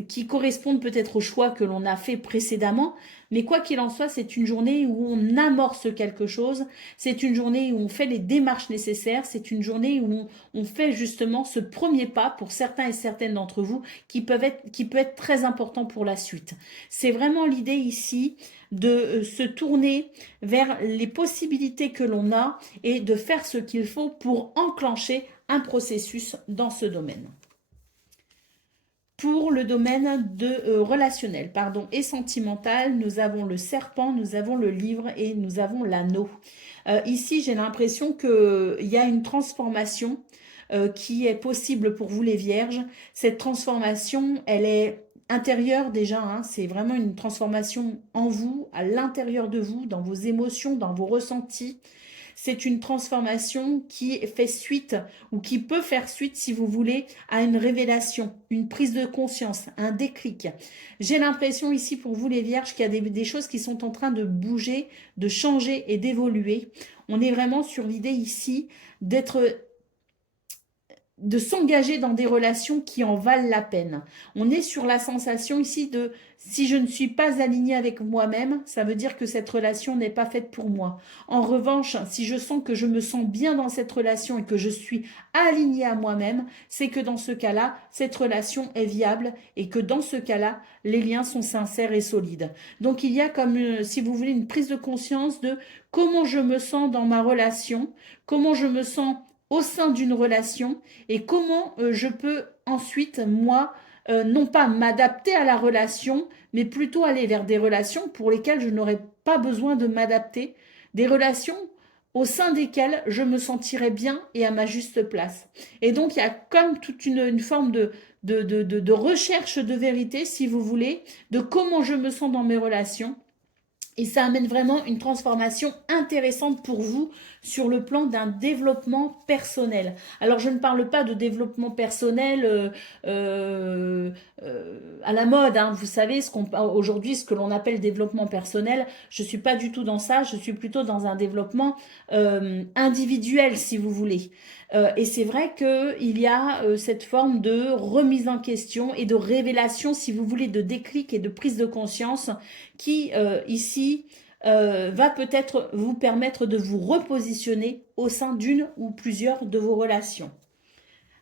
qui correspondent peut-être au choix que l'on a fait précédemment. Mais quoi qu'il en soit, c'est une journée où on amorce quelque chose, c'est une journée où on fait les démarches nécessaires, c'est une journée où on fait justement ce premier pas pour certains et certaines d'entre vous qui peut être très important pour la suite. C'est vraiment l'idée ici de se tourner vers les possibilités que l'on a et de faire ce qu'il faut pour enclencher un processus dans ce domaine. Pour le domaine relationnel et sentimental, nous avons le serpent, nous avons le livre et nous avons l'anneau. Ici, j'ai l'impression qu'il y a une transformation qui est possible pour vous les vierges. Cette transformation, elle est intérieure déjà, hein, c'est vraiment une transformation en vous, à l'intérieur de vous, dans vos émotions, dans vos ressentis. C'est une transformation qui fait suite ou qui peut faire suite, si vous voulez, à une révélation, une prise de conscience, un déclic. J'ai l'impression ici pour vous les vierges qu'il y a des choses qui sont en train de bouger, de changer et d'évoluer. On est vraiment sur l'idée ici d'être de s'engager dans des relations qui en valent la peine. On est sur la sensation ici de si je ne suis pas alignée avec moi-même, ça veut dire que cette relation n'est pas faite pour moi. En revanche, si je sens que je me sens bien dans cette relation et que je suis alignée à moi-même, c'est que dans ce cas-là, cette relation est viable et que dans ce cas-là, les liens sont sincères et solides. Donc il y a comme, si vous voulez, une prise de conscience de comment je me sens dans ma relation, comment je me sens au sein d'une relation et comment je peux ensuite, moi, non pas m'adapter à la relation, mais plutôt aller vers des relations pour lesquelles je n'aurais pas besoin de m'adapter, des relations au sein desquelles je me sentirais bien et à ma juste place. Et donc, il y a comme toute une forme de recherche de vérité, si vous voulez, de comment je me sens dans mes relations. Et ça amène vraiment une transformation intéressante pour vous sur le plan d'un développement personnel. Alors, je ne parle pas de développement personnel à la mode. Hein. Vous savez, aujourd'hui, ce que l'on appelle développement personnel, je ne suis pas du tout dans ça. Je suis plutôt dans un développement individuel, si vous voulez. Et c'est vrai qu'il y a cette forme de remise en question et de révélation, si vous voulez, de déclic et de prise de conscience qui, ici, va peut-être vous permettre de vous repositionner au sein d'une ou plusieurs de vos relations.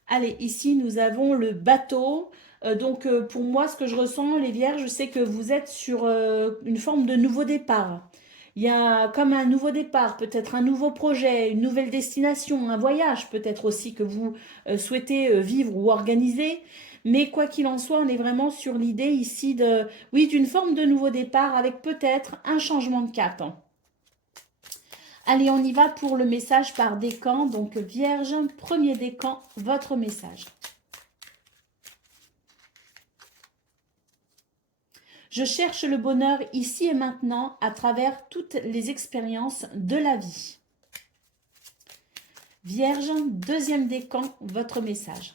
Allez, ici, nous avons le bateau. Donc, pour moi, ce que je ressens, les vierges, c'est que vous êtes sur une forme de nouveau départ. Il y a comme un nouveau départ, peut-être un nouveau projet, une nouvelle destination, un voyage peut-être aussi que vous souhaitez vivre ou organiser. Mais quoi qu'il en soit, on est vraiment sur l'idée ici de, oui, d'une forme de nouveau départ avec peut-être un changement de cap. Allez, on y va pour le message par décan. Donc, Vierge, premier décan, votre message. Je cherche le bonheur ici et maintenant à travers toutes les expériences de la vie. Vierge, deuxième décan, votre message.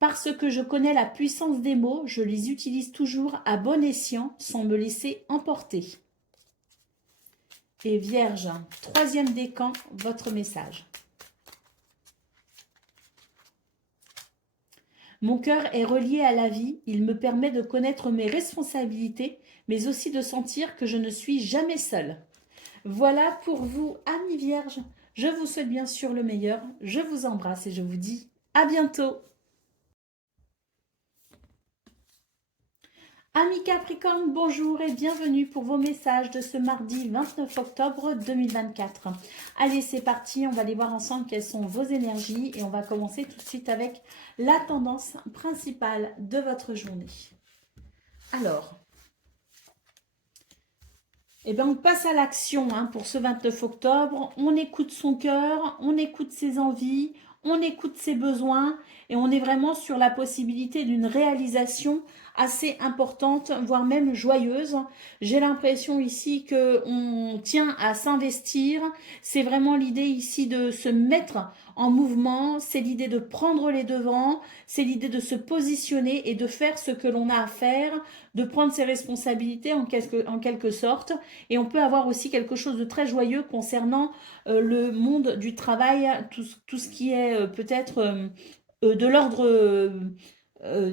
Parce que je connais la puissance des mots, je les utilise toujours à bon escient sans me laisser emporter. Et Vierge, troisième décan, votre message. Mon cœur est relié à la vie, il me permet de connaître mes responsabilités, mais aussi de sentir que je ne suis jamais seule. Voilà pour vous, amis vierges. Je vous souhaite bien sûr le meilleur, je vous embrasse et je vous dis à bientôt. Amis Capricorne, bonjour et bienvenue pour vos messages de ce mardi 29 octobre 2024. Allez, c'est parti, on va aller voir ensemble quelles sont vos énergies et on va commencer tout de suite avec la tendance principale de votre journée. Alors, eh bien, on passe à l'action pour ce 29 octobre. On écoute son cœur, on écoute ses envies, on écoute ses besoins et on est vraiment sur la possibilité d'une réalisation assez importante, voire même joyeuse. J'ai l'impression ici qu'on tient à s'investir. C'est vraiment l'idée ici de se mettre en mouvement. C'est l'idée de prendre les devants. C'est l'idée de se positionner et de faire ce que l'on a à faire, de prendre ses responsabilités en quelque sorte. Et on peut avoir aussi quelque chose de très joyeux concernant le monde du travail, tout ce qui est peut-être de l'ordre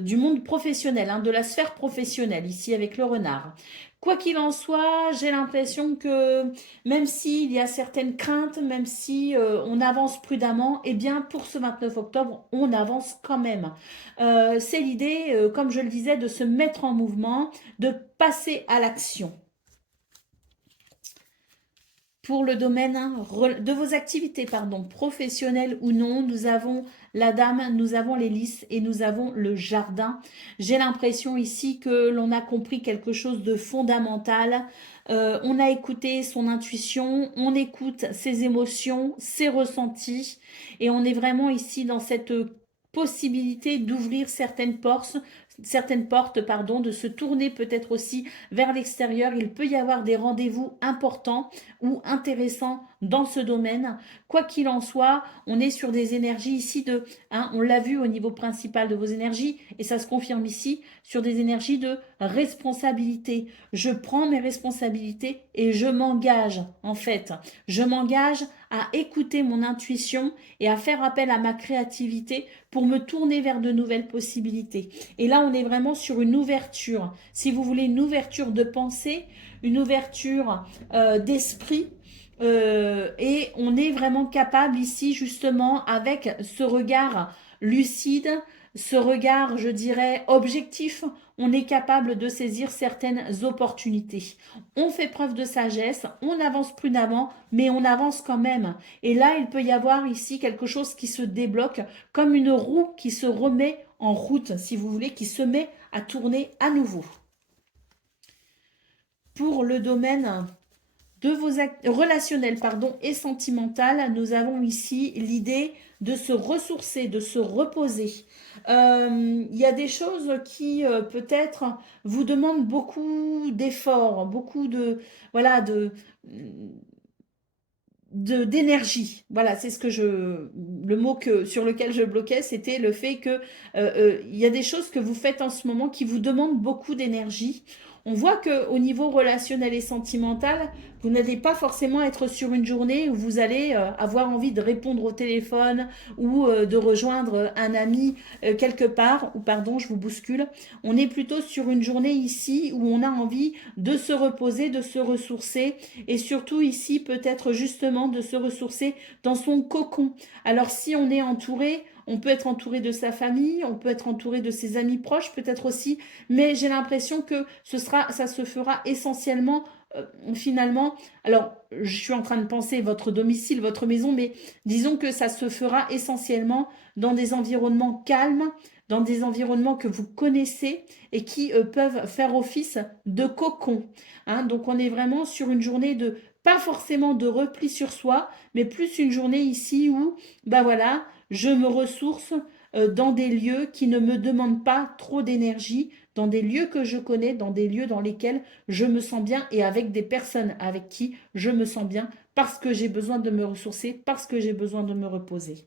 du monde professionnel, de la sphère professionnelle, ici avec le renard. Quoi qu'il en soit, j'ai l'impression que même s'il y a certaines craintes, même si on avance prudemment, eh bien pour ce 29 octobre, on avance quand même. C'est l'idée, comme je le disais, de se mettre en mouvement, de passer à l'action. Pour le domaine de vos activités, professionnelles ou non, nous avons la dame, nous avons les lys et nous avons le jardin. J'ai l'impression ici que l'on a compris quelque chose de fondamental. On a écouté son intuition, on écoute ses émotions, ses ressentis et on est vraiment ici dans cette possibilité d'ouvrir certaines portes, de se tourner peut-être aussi vers l'extérieur. Il peut y avoir des rendez-vous importants ou intéressants dans ce domaine. Quoi qu'il en soit, on est sur des énergies ici de, hein, on l'a vu au niveau principal de vos énergies, et ça se confirme ici, sur des énergies de responsabilité. Je prends mes responsabilités et je m'engage, en fait. Je m'engage à écouter mon intuition et à faire appel à ma créativité pour me tourner vers de nouvelles possibilités. Et là, on est vraiment sur une ouverture. Si vous voulez, une ouverture de pensée, une ouverture d'esprit. Et on est vraiment capable ici, justement, avec ce regard lucide, ce regard, je dirais, objectif, on est capable de saisir certaines opportunités. On fait preuve de sagesse, on avance prudemment, mais on avance quand même. Et là, il peut y avoir ici quelque chose qui se débloque, comme une roue qui se remet en route, si vous voulez, qui se met à tourner à nouveau. Pour le domaine de vos relationnels et sentimental, nous avons ici l'idée de se ressourcer, de se reposer. Il y a des choses qui peut-être vous demandent beaucoup d'efforts, beaucoup de voilà d'énergie. Voilà, c'est ce que le mot sur lequel je bloquais, c'était le fait que il y a des choses que vous faites en ce moment qui vous demandent beaucoup d'énergie. On voit que au niveau relationnel et sentimental, vous n'allez pas forcément être sur une journée où vous allez avoir envie de répondre au téléphone ou de rejoindre un ami quelque part, ou pardon, je vous bouscule. On est plutôt sur une journée ici où on a envie de se reposer, de se ressourcer, et surtout ici peut-être justement de se ressourcer dans son cocon. Alors si on est entouré, on peut être entouré de sa famille, on peut être entouré de ses amis proches peut-être aussi, mais j'ai l'impression que ça se fera essentiellement finalement. Alors je suis en train de penser votre domicile, votre maison, mais disons que ça se fera essentiellement dans des environnements calmes, dans des environnements que vous connaissez et qui peuvent faire office de cocon. Hein. Donc on est vraiment sur une journée de, pas forcément de repli sur soi, mais plus une journée ici où, bah voilà, je me ressource dans des lieux qui ne me demandent pas trop d'énergie, dans des lieux que je connais, dans des lieux dans lesquels je me sens bien et avec des personnes avec qui je me sens bien parce que j'ai besoin de me ressourcer, parce que j'ai besoin de me reposer.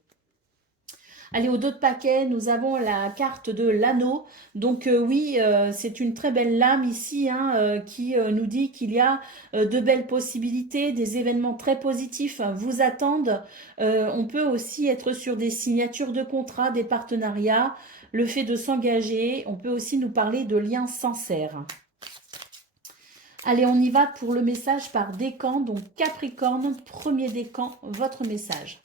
Allez, au dos de paquet, nous avons la carte de l'anneau. Donc oui, c'est une très belle lame ici hein, qui nous dit qu'il y a de belles possibilités, des événements très positifs vous attendent. On peut aussi être sur des signatures de contrats, des partenariats, le fait de s'engager. On peut aussi nous parler de liens sincères. Allez, on y va pour le message par décan. Donc Capricorne, premier décan, votre message.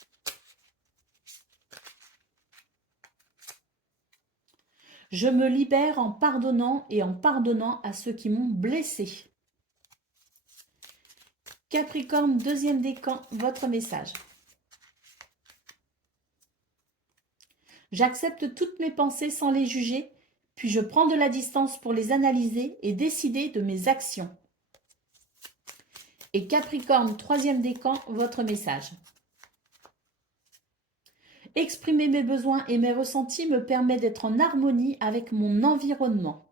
Je me libère en pardonnant et en pardonnant à ceux qui m'ont blessé. Capricorne, deuxième décan, votre message. J'accepte toutes mes pensées sans les juger, puis je prends de la distance pour les analyser et décider de mes actions. Et Capricorne, troisième décan, votre message. Exprimer mes besoins et mes ressentis me permet d'être en harmonie avec mon environnement.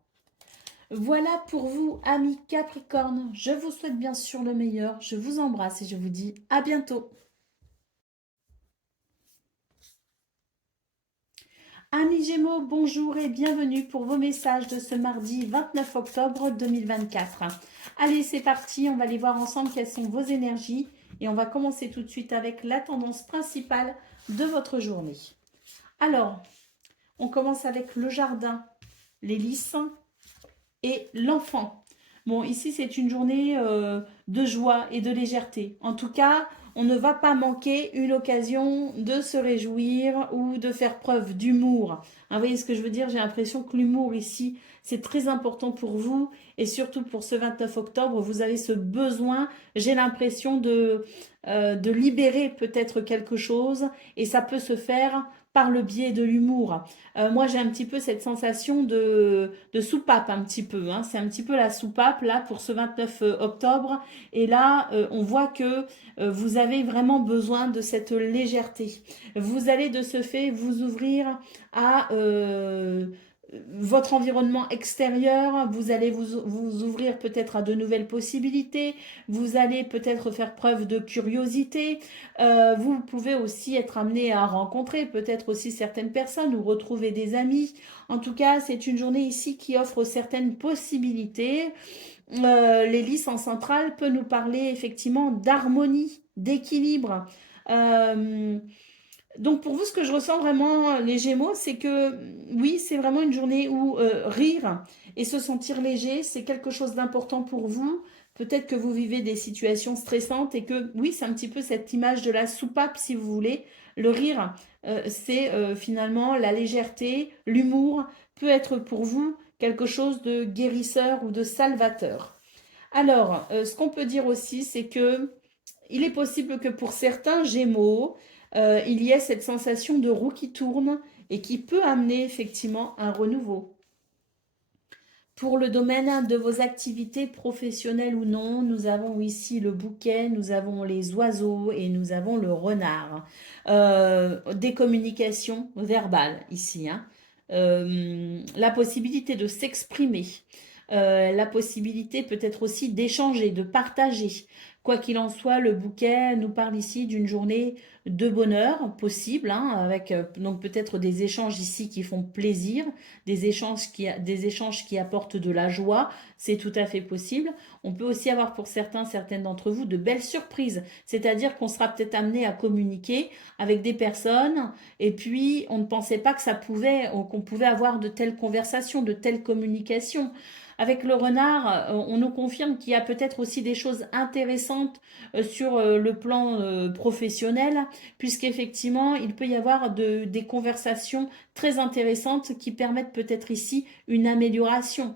Voilà pour vous, amis Capricorne. Je vous souhaite bien sûr le meilleur. Je vous embrasse et je vous dis à bientôt. Amis Gémeaux, bonjour et bienvenue pour vos messages de ce mardi 29 octobre 2024. Allez, c'est parti, on va aller voir ensemble quelles sont vos énergies et on va commencer tout de suite avec la tendance principale de votre journée. Alors, on commence avec le jardin, les lys et l'enfant. Bon, ici, c'est une journée de joie et de légèreté. En tout cas, on ne va pas manquer une occasion de se réjouir ou de faire preuve d'humour. Hein, vous voyez ce que je veux dire? J'ai l'impression que l'humour ici, c'est très important pour vous. Et surtout pour ce 29 octobre, vous avez ce besoin, j'ai l'impression de libérer peut-être quelque chose. Et ça peut se faire par le biais de l'humour. Moi, j'ai un petit peu cette sensation de soupape, un petit peu. Hein. C'est un petit peu la soupape, là, pour ce 29 octobre. Et là, on voit que vous avez vraiment besoin de cette légèreté. Vous allez de ce fait vous ouvrir à votre environnement extérieur, vous allez vous ouvrir peut-être à de nouvelles possibilités, vous allez peut-être faire preuve de curiosité, vous pouvez aussi être amené à rencontrer peut-être aussi certaines personnes ou retrouver des amis. En tout cas, c'est une journée ici qui offre certaines possibilités. L'hélice en centrale peut nous parler effectivement d'harmonie, d'équilibre. Euh, donc pour vous, ce que je ressens vraiment, les Gémeaux, c'est que oui, c'est vraiment une journée où rire et se sentir léger, c'est quelque chose d'important pour vous. Peut-être que vous vivez des situations stressantes et que oui, c'est un petit peu cette image de la soupape, si vous voulez. Le rire, c'est finalement la légèreté, l'humour peut être pour vous quelque chose de guérisseur ou de salvateur. Alors, ce qu'on peut dire aussi, c'est que il est possible que pour certains Gémeaux, il y ait cette sensation de roue qui tourne et qui peut amener effectivement un renouveau. Pour le domaine de vos activités professionnelles ou non, nous avons ici le bouquet, nous avons les oiseaux et nous avons le renard. Des communications verbales ici, hein. La possibilité de s'exprimer, la possibilité peut-être aussi d'échanger, de partager. Quoi qu'il en soit, le bouquet nous parle ici d'une journée de bonheur possible, hein, avec donc peut-être des échanges ici qui font plaisir, des échanges qui apportent de la joie, c'est tout à fait possible. On peut aussi avoir pour certaines d'entre vous, de belles surprises, c'est-à-dire qu'on sera peut-être amené à communiquer avec des personnes et puis on ne pensait pas que qu'on pouvait avoir de telles conversations, de telles communications. Avec le renard, on nous confirme qu'il y a peut-être aussi des choses intéressantes sur le plan professionnel, puisqu'effectivement, il peut y avoir des conversations très intéressantes qui permettent peut-être ici une amélioration.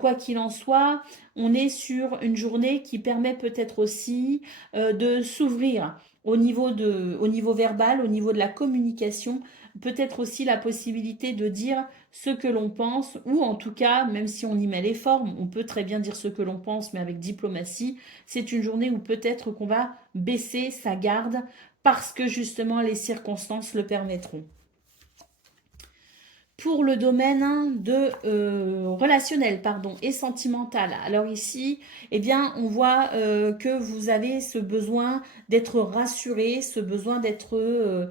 Quoi qu'il en soit, on est sur une journée qui permet peut-être aussi de s'ouvrir au niveau verbal, au niveau de la communication, peut-être aussi la possibilité de dire ce que l'on pense, ou en tout cas, même si on y met les formes, on peut très bien dire ce que l'on pense, mais avec diplomatie. C'est une journée où peut-être qu'on va baisser sa garde parce que justement les circonstances le permettront. Pour le domaine de relationnel, pardon, et sentimental. Alors ici, eh bien, on voit que vous avez ce besoin d'être rassuré, ce besoin d'être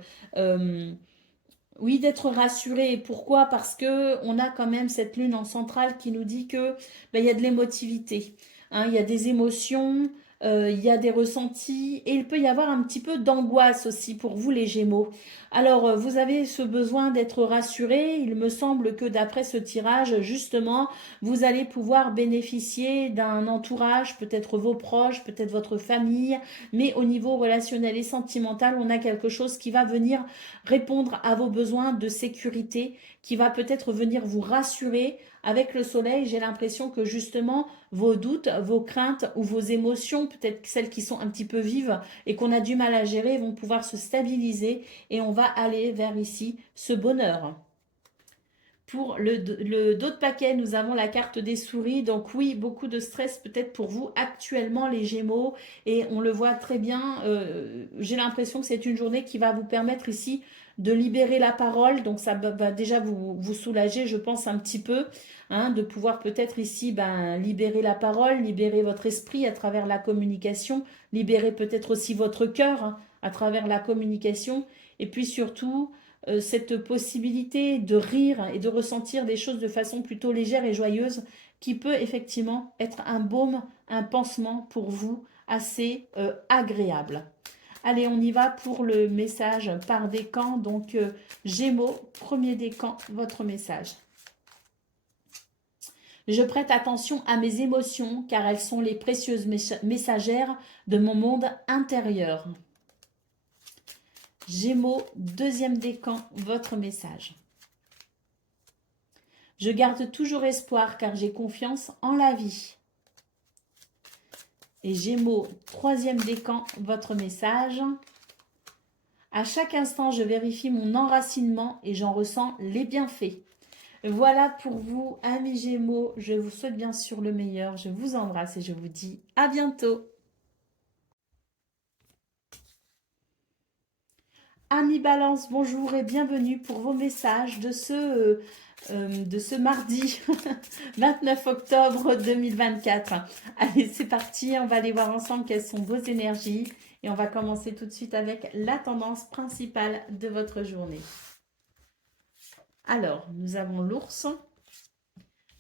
oui, d'être rassuré. Pourquoi? Parce que on a quand même cette lune en centrale qui nous dit que ben, il y a de l'émotivité, hein, il y a des émotions, il y a des ressentis et il peut y avoir un petit peu d'angoisse aussi pour vous les Gémeaux. Alors, vous avez ce besoin d'être rassuré. Il me semble que d'après ce tirage, justement, vous allez pouvoir bénéficier d'un entourage, peut-être vos proches, peut-être votre famille, mais au niveau relationnel et sentimental, on a quelque chose qui va venir répondre à vos besoins de sécurité, qui va peut-être venir vous rassurer. Avec le soleil, j'ai l'impression que justement vos doutes, vos craintes ou vos émotions, peut-être celles qui sont un petit peu vives et qu'on a du mal à gérer, vont pouvoir se stabiliser et on va aller vers ici ce bonheur. Pour le dos de paquet, nous avons la carte des souris. Donc oui, beaucoup de stress peut-être pour vous actuellement les Gémeaux. Et on le voit très bien. J'ai l'impression que c'est une journée qui va vous permettre ici de libérer la parole. Donc ça va déjà vous soulager, je pense, un petit peu. Hein, de pouvoir peut-être ici libérer la parole, libérer votre esprit à travers la communication, libérer peut-être aussi votre cœur, hein, à travers la communication. Et puis surtout cette possibilité de rire et de ressentir des choses de façon plutôt légère et joyeuse qui peut effectivement être un baume, un pansement pour vous assez agréable. Allez, on y va pour le message par décan. Donc, Gémeaux, premier décan, votre message. Je prête attention à mes émotions car elles sont les précieuses messagères de mon monde intérieur. Gémeaux, deuxième décan, votre message. Je garde toujours espoir car j'ai confiance en la vie. Et Gémeaux, troisième décan, votre message. À chaque instant, je vérifie mon enracinement et j'en ressens les bienfaits. Voilà pour vous, amis Gémeaux. Je vous souhaite bien sûr le meilleur. Je vous embrasse et je vous dis à bientôt. Amis Balance, bonjour et bienvenue pour vos messages de ce mardi 29 octobre 2024. Allez, c'est parti, on va aller voir ensemble quelles sont vos énergies et on va commencer tout de suite avec la tendance principale de votre journée. Alors, nous avons l'ours,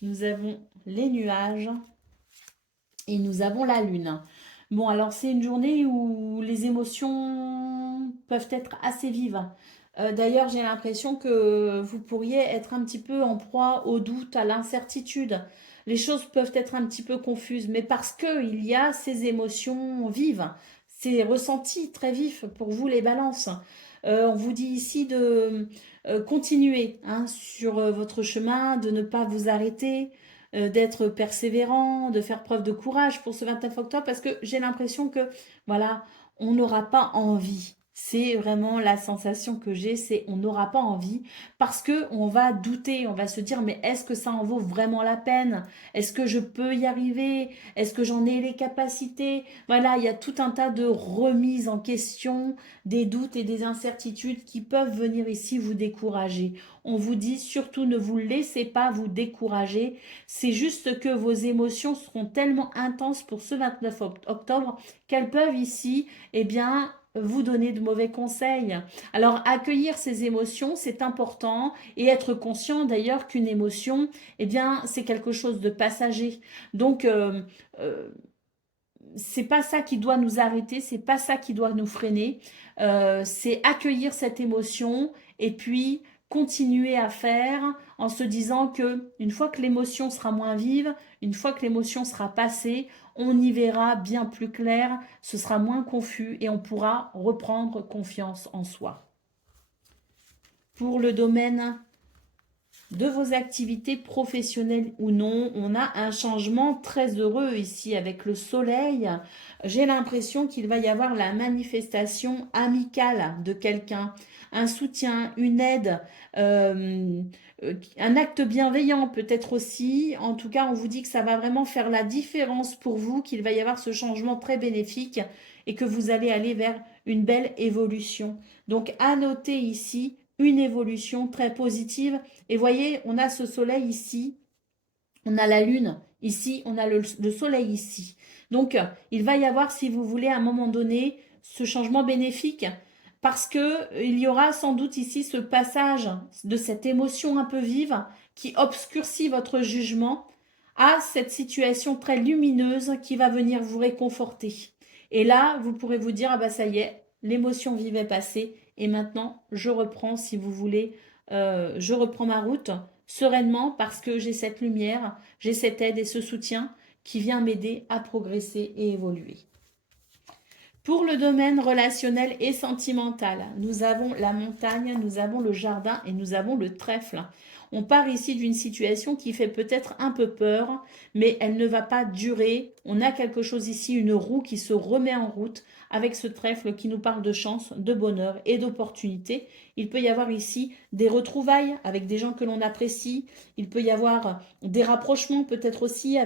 nous avons les nuages et nous avons la lune. Bon, alors c'est une journée où les émotions peuvent être assez vives. D'ailleurs, j'ai l'impression que vous pourriez être un petit peu en proie au doute, à l'incertitude. Les choses peuvent être un petit peu confuses, mais parce qu'il y a ces émotions vives, ces ressentis très vifs pour vous les balances. On vous dit ici de continuer hein, sur votre chemin, de ne pas vous arrêter, d'être persévérant, de faire preuve de courage pour ce 29 octobre, parce que j'ai l'impression que, voilà, on n'aura pas envie. C'est vraiment la sensation que j'ai, c'est on n'aura pas envie parce que on va douter, on va se dire mais est-ce que ça en vaut vraiment la peine? Est-ce que je peux y arriver? Est-ce que j'en ai les capacités? Voilà, il y a tout un tas de remises en question, des doutes et des incertitudes qui peuvent venir ici vous décourager. On vous dit surtout ne vous laissez pas vous décourager. C'est juste que vos émotions seront tellement intenses pour ce 29 octobre qu'elles peuvent ici, eh bien, vous donner de mauvais conseils. Alors, accueillir ces émotions, c'est important et être conscient d'ailleurs qu'une émotion, eh bien, c'est quelque chose de passager. Donc, euh, c'est pas ça qui doit nous arrêter, c'est pas ça qui doit nous freiner. C'est accueillir cette émotion et puis continuer à faire en se disant que une fois que l'émotion sera moins vive, une fois que l'émotion sera passée, on y verra bien plus clair, ce sera moins confus et on pourra reprendre confiance en soi. Pour le domaine de vos activités professionnelles ou non, on a un changement très heureux ici avec le soleil. J'ai l'impression qu'il va y avoir la manifestation amicale de quelqu'un, un soutien, une aide, un acte bienveillant peut-être aussi. En tout cas, on vous dit que ça va vraiment faire la différence pour vous, qu'il va y avoir ce changement très bénéfique et que vous allez aller vers une belle évolution. Donc, à noter ici une évolution très positive. Et voyez, on a ce soleil ici, on a la lune ici, on a le soleil ici. Donc, il va y avoir, si vous voulez, à un moment donné, ce changement bénéfique parce que il y aura sans doute ici ce passage de cette émotion un peu vive qui obscurcit votre jugement à cette situation très lumineuse qui va venir vous réconforter. Et là, vous pourrez vous dire, ah bah ça y est, l'émotion vive est passée et maintenant je reprends, si vous voulez, je reprends ma route sereinement parce que j'ai cette lumière, j'ai cette aide et ce soutien qui vient m'aider à progresser et évoluer. Pour le domaine relationnel et sentimental, nous avons la montagne, nous avons le jardin et nous avons le trèfle. On part ici d'une situation qui fait peut-être un peu peur, mais elle ne va pas durer. On a quelque chose ici, une roue qui se remet en route avec ce trèfle qui nous parle de chance, de bonheur et d'opportunité. Il peut y avoir ici des retrouvailles avec des gens que l'on apprécie. Il peut y avoir des rapprochements peut-être aussi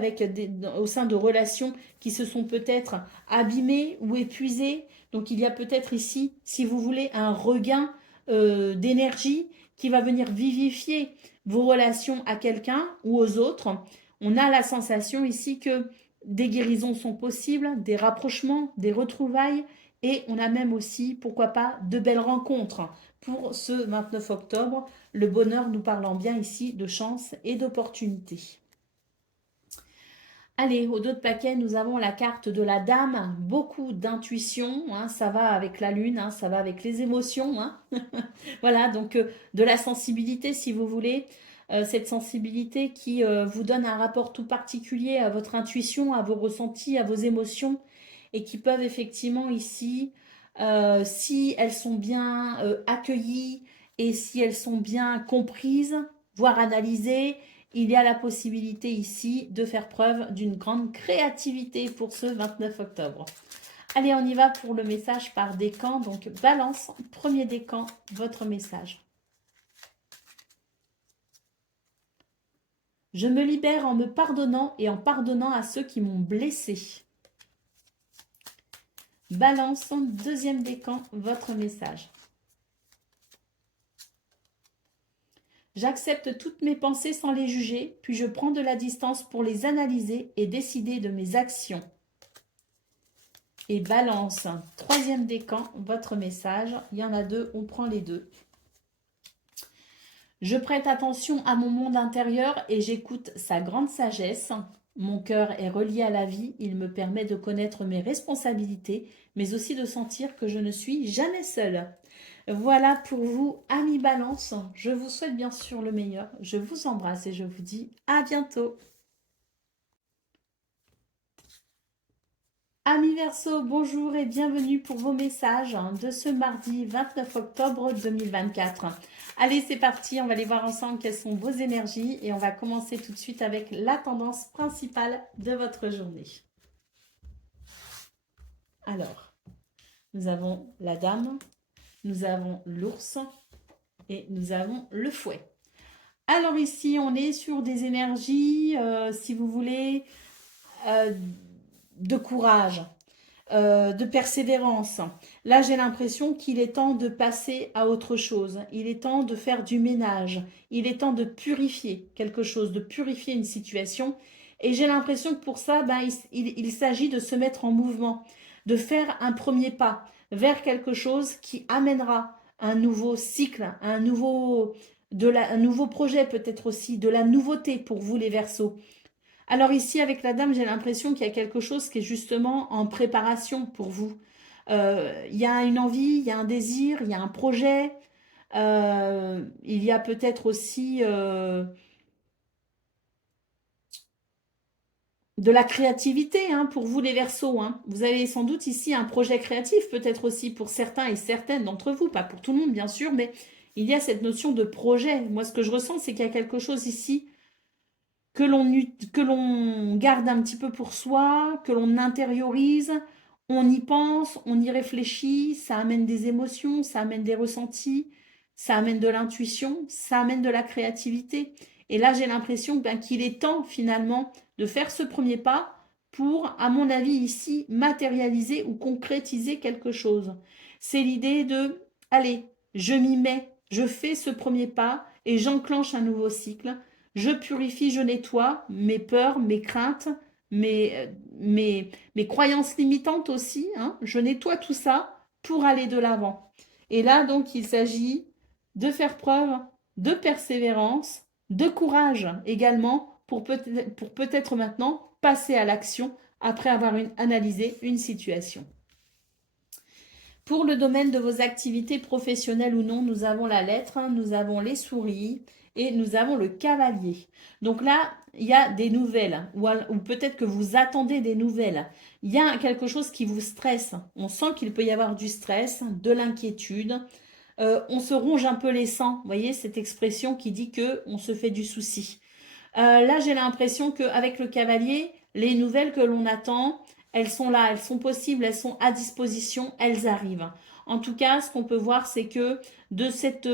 au sein de relations qui se sont peut-être abîmées ou épuisées. Donc il y a peut-être ici, si vous voulez, un regain d'énergie qui va venir vivifier vos relations à quelqu'un ou aux autres. On a la sensation ici que des guérisons sont possibles, des rapprochements, des retrouvailles et on a même aussi, pourquoi pas, de belles rencontres pour ce 29 octobre, le bonheur nous parlant bien ici de chance et d'opportunité. Allez, au dos de paquet, nous avons la carte de la dame, beaucoup d'intuition, hein, ça va avec la lune, hein, ça va avec les émotions. Hein. Voilà, donc de la sensibilité si vous voulez, cette sensibilité qui vous donne un rapport tout particulier à votre intuition, à vos ressentis, à vos émotions, et qui peuvent effectivement ici, si elles sont bien accueillies et si elles sont bien comprises, voire analysées, il y a la possibilité ici de faire preuve d'une grande créativité pour ce 29 octobre. Allez, on y va pour le message par décan. Donc, balance, premier décan, votre message. Je me libère en me pardonnant et en pardonnant à ceux qui m'ont blessé. Balance, deuxième décan, votre message. J'accepte toutes mes pensées sans les juger, puis je prends de la distance pour les analyser et décider de mes actions. Et Balance, troisième décan, votre message. Il y en a deux, on prend les deux. Je prête attention à mon monde intérieur et j'écoute sa grande sagesse. Mon cœur est relié à la vie, il me permet de connaître mes responsabilités, mais aussi de sentir que je ne suis jamais seule. Voilà pour vous, amis Balance. Je vous souhaite bien sûr le meilleur. Je vous embrasse et je vous dis à bientôt. Amis Verseau, bonjour et bienvenue pour vos messages de ce mardi 29 octobre 2024. Allez, c'est parti, on va aller voir ensemble quelles sont vos énergies et on va commencer tout de suite avec la tendance principale de votre journée. Alors, nous avons la dame, nous avons l'ours et nous avons le fouet. Alors ici, on est sur des énergies, si vous voulez, de courage, de persévérance. Là, j'ai l'impression qu'il est temps de passer à autre chose. Il est temps de faire du ménage. Il est temps de purifier quelque chose, de purifier une situation. Et j'ai l'impression que pour ça, il s'agit de se mettre en mouvement, de faire un premier pas vers quelque chose qui amènera un nouveau cycle, un nouveau projet peut-être aussi, de la nouveauté pour vous les Verseaux. Alors ici, avec la dame, j'ai l'impression qu'il y a quelque chose qui est justement en préparation pour vous. Il y a une envie, il y a un désir, il y a un projet. Il y a peut-être aussi de la créativité pour vous les Verseaux. Vous avez sans doute ici un projet créatif, peut-être aussi pour certains et certaines d'entre vous, pas pour tout le monde bien sûr, mais il y a cette notion de projet. Moi, ce que je ressens, c'est qu'il y a quelque chose ici que l'on garde un petit peu pour soi, que l'on intériorise, on y pense, on y réfléchit, ça amène des émotions, ça amène des ressentis, ça amène de l'intuition, ça amène de la créativité. Et là, j'ai l'impression qu'il est temps finalement de faire ce premier pas pour, à mon avis, ici, matérialiser ou concrétiser quelque chose. C'est l'idée de, allez, je m'y mets, je fais ce premier pas et j'enclenche un nouveau cycle. Je purifie, je nettoie mes peurs, mes craintes, mes croyances limitantes aussi. Je nettoie tout ça pour aller de l'avant. Et là, donc, il s'agit de faire preuve de persévérance, de courage également pour peut-être maintenant passer à l'action après avoir analysé une situation. Pour le domaine de vos activités professionnelles ou non, nous avons la lettre, nous avons les souris et nous avons le cavalier. Donc là, il y a des nouvelles ou peut-être que vous attendez des nouvelles. Il y a quelque chose qui vous stresse. On sent qu'il peut y avoir du stress, de l'inquiétude. On se ronge un peu les sangs. Vous voyez cette expression qui dit qu'on se fait du souci. Là, j'ai l'impression qu'avec le cavalier, les nouvelles que l'on attend, elles sont là, elles sont possibles, elles sont à disposition, elles arrivent. En tout cas, ce qu'on peut voir, c'est que de cette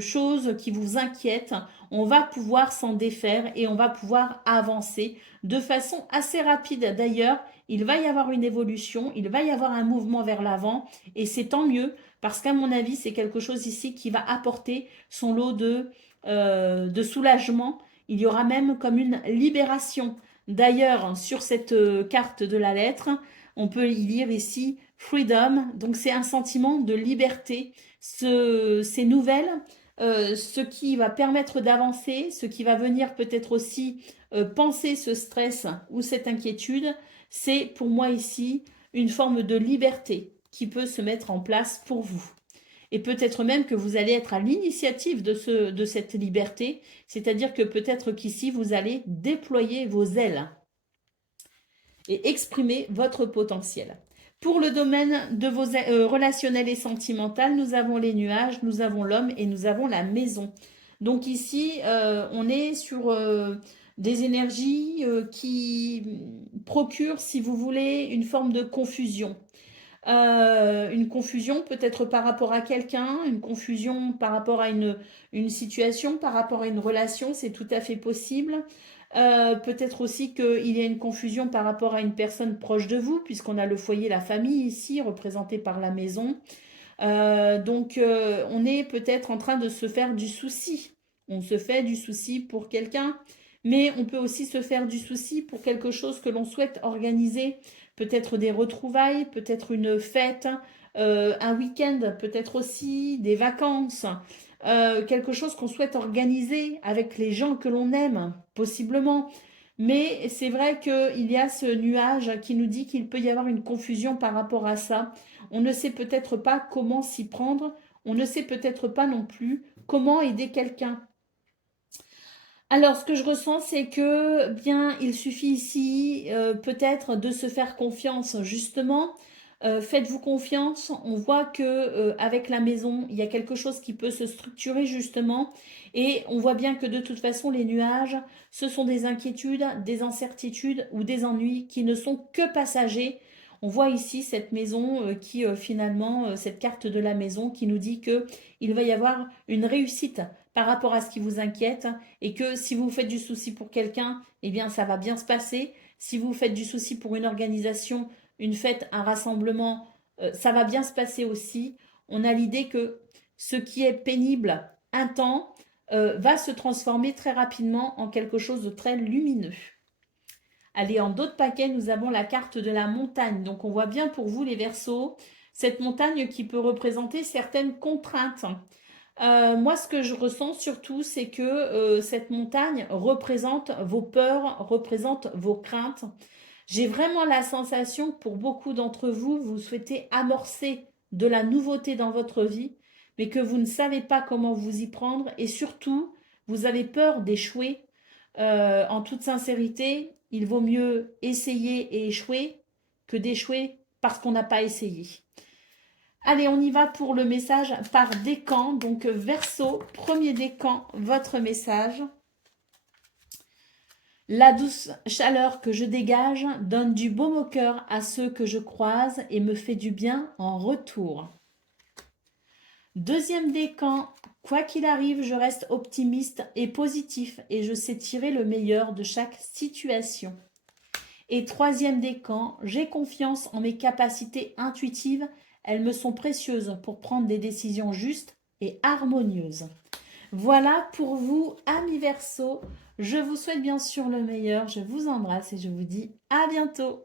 chose qui vous inquiète, on va pouvoir s'en défaire et on va pouvoir avancer de façon assez rapide. D'ailleurs, il va y avoir une évolution, il va y avoir un mouvement vers l'avant et c'est tant mieux parce qu'à mon avis, c'est quelque chose ici qui va apporter son lot de soulagement. Il y aura même comme une libération. D'ailleurs, sur cette carte de la lettre, on peut y lire ici freedom. Donc, c'est un sentiment de liberté. Ces nouvelles, ce qui va permettre d'avancer, ce qui va venir peut-être aussi penser ce stress ou cette inquiétude, c'est pour moi ici une forme de liberté qui peut se mettre en place pour vous. Et peut-être même que vous allez être à l'initiative de cette liberté, c'est-à-dire que peut-être qu'ici, vous allez déployer vos ailes et exprimer votre potentiel. Pour le domaine de vos relationnels et sentimentales, nous avons les nuages, nous avons l'homme et nous avons la maison. Donc ici, on est sur des énergies qui procurent, si vous voulez, une forme de confusion. Une confusion peut-être par rapport à quelqu'un, une confusion par rapport à une situation, par rapport à une relation, c'est tout à fait possible. Peut-être aussi qu'il y a une confusion par rapport à une personne proche de vous, puisqu'on a le foyer, la famille ici, représenté par la maison. Donc, on est peut-être en train de se faire du souci On se fait du souci pour quelqu'un, mais on peut aussi se faire du souci pour quelque chose que l'on souhaite organiser. Peut-être des retrouvailles, peut-être une fête, un week-end, peut-être aussi des vacances. Quelque chose qu'on souhaite organiser avec les gens que l'on aime, possiblement. Mais c'est vrai qu'il y a ce nuage qui nous dit qu'il peut y avoir une confusion par rapport à ça. On ne sait peut-être pas comment s'y prendre, on ne sait peut-être pas non plus comment aider quelqu'un. Alors, ce que je ressens, c'est que, bien, il suffit ici peut-être de se faire confiance, justement. Faites-vous confiance. On voit que avec la maison, il y a quelque chose qui peut se structurer, justement. Et on voit bien que de toute façon, les nuages, ce sont des inquiétudes, des incertitudes ou des ennuis qui ne sont que passagers. On voit ici cette maison qui, finalement, cette carte de la maison qui nous dit que il va y avoir une réussite par rapport à ce qui vous inquiète et que si vous faites du souci pour quelqu'un, eh bien ça va bien se passer. Si vous faites du souci pour une organisation, une fête, un rassemblement, ça va bien se passer aussi. On a l'idée que ce qui est pénible un temps va se transformer très rapidement en quelque chose de très lumineux. Allez, en d'autres paquets, nous avons la carte de la montagne. Donc on voit bien pour vous les Verseaux, cette montagne qui peut représenter certaines contraintes. Moi, ce que je ressens surtout, c'est que cette montagne représente vos peurs, représente vos craintes. J'ai vraiment la sensation que pour beaucoup d'entre vous, vous souhaitez amorcer de la nouveauté dans votre vie, mais que vous ne savez pas comment vous y prendre et surtout, vous avez peur d'échouer. En toute sincérité, il vaut mieux essayer et échouer que d'échouer parce qu'on n'a pas essayé. Allez, on y va pour le message par décan. Donc, Verseau, premier décan, votre message. La douce chaleur que je dégage donne du baume au cœur à ceux que je croise et me fait du bien en retour. Deuxième décan, quoi qu'il arrive, je reste optimiste et positif et je sais tirer le meilleur de chaque situation. Et troisième décan, j'ai confiance en mes capacités intuitives. Elles me sont précieuses pour prendre des décisions justes et harmonieuses. Voilà pour vous, amis Verseaux. Je vous souhaite bien sûr le meilleur. Je vous embrasse et je vous dis à bientôt.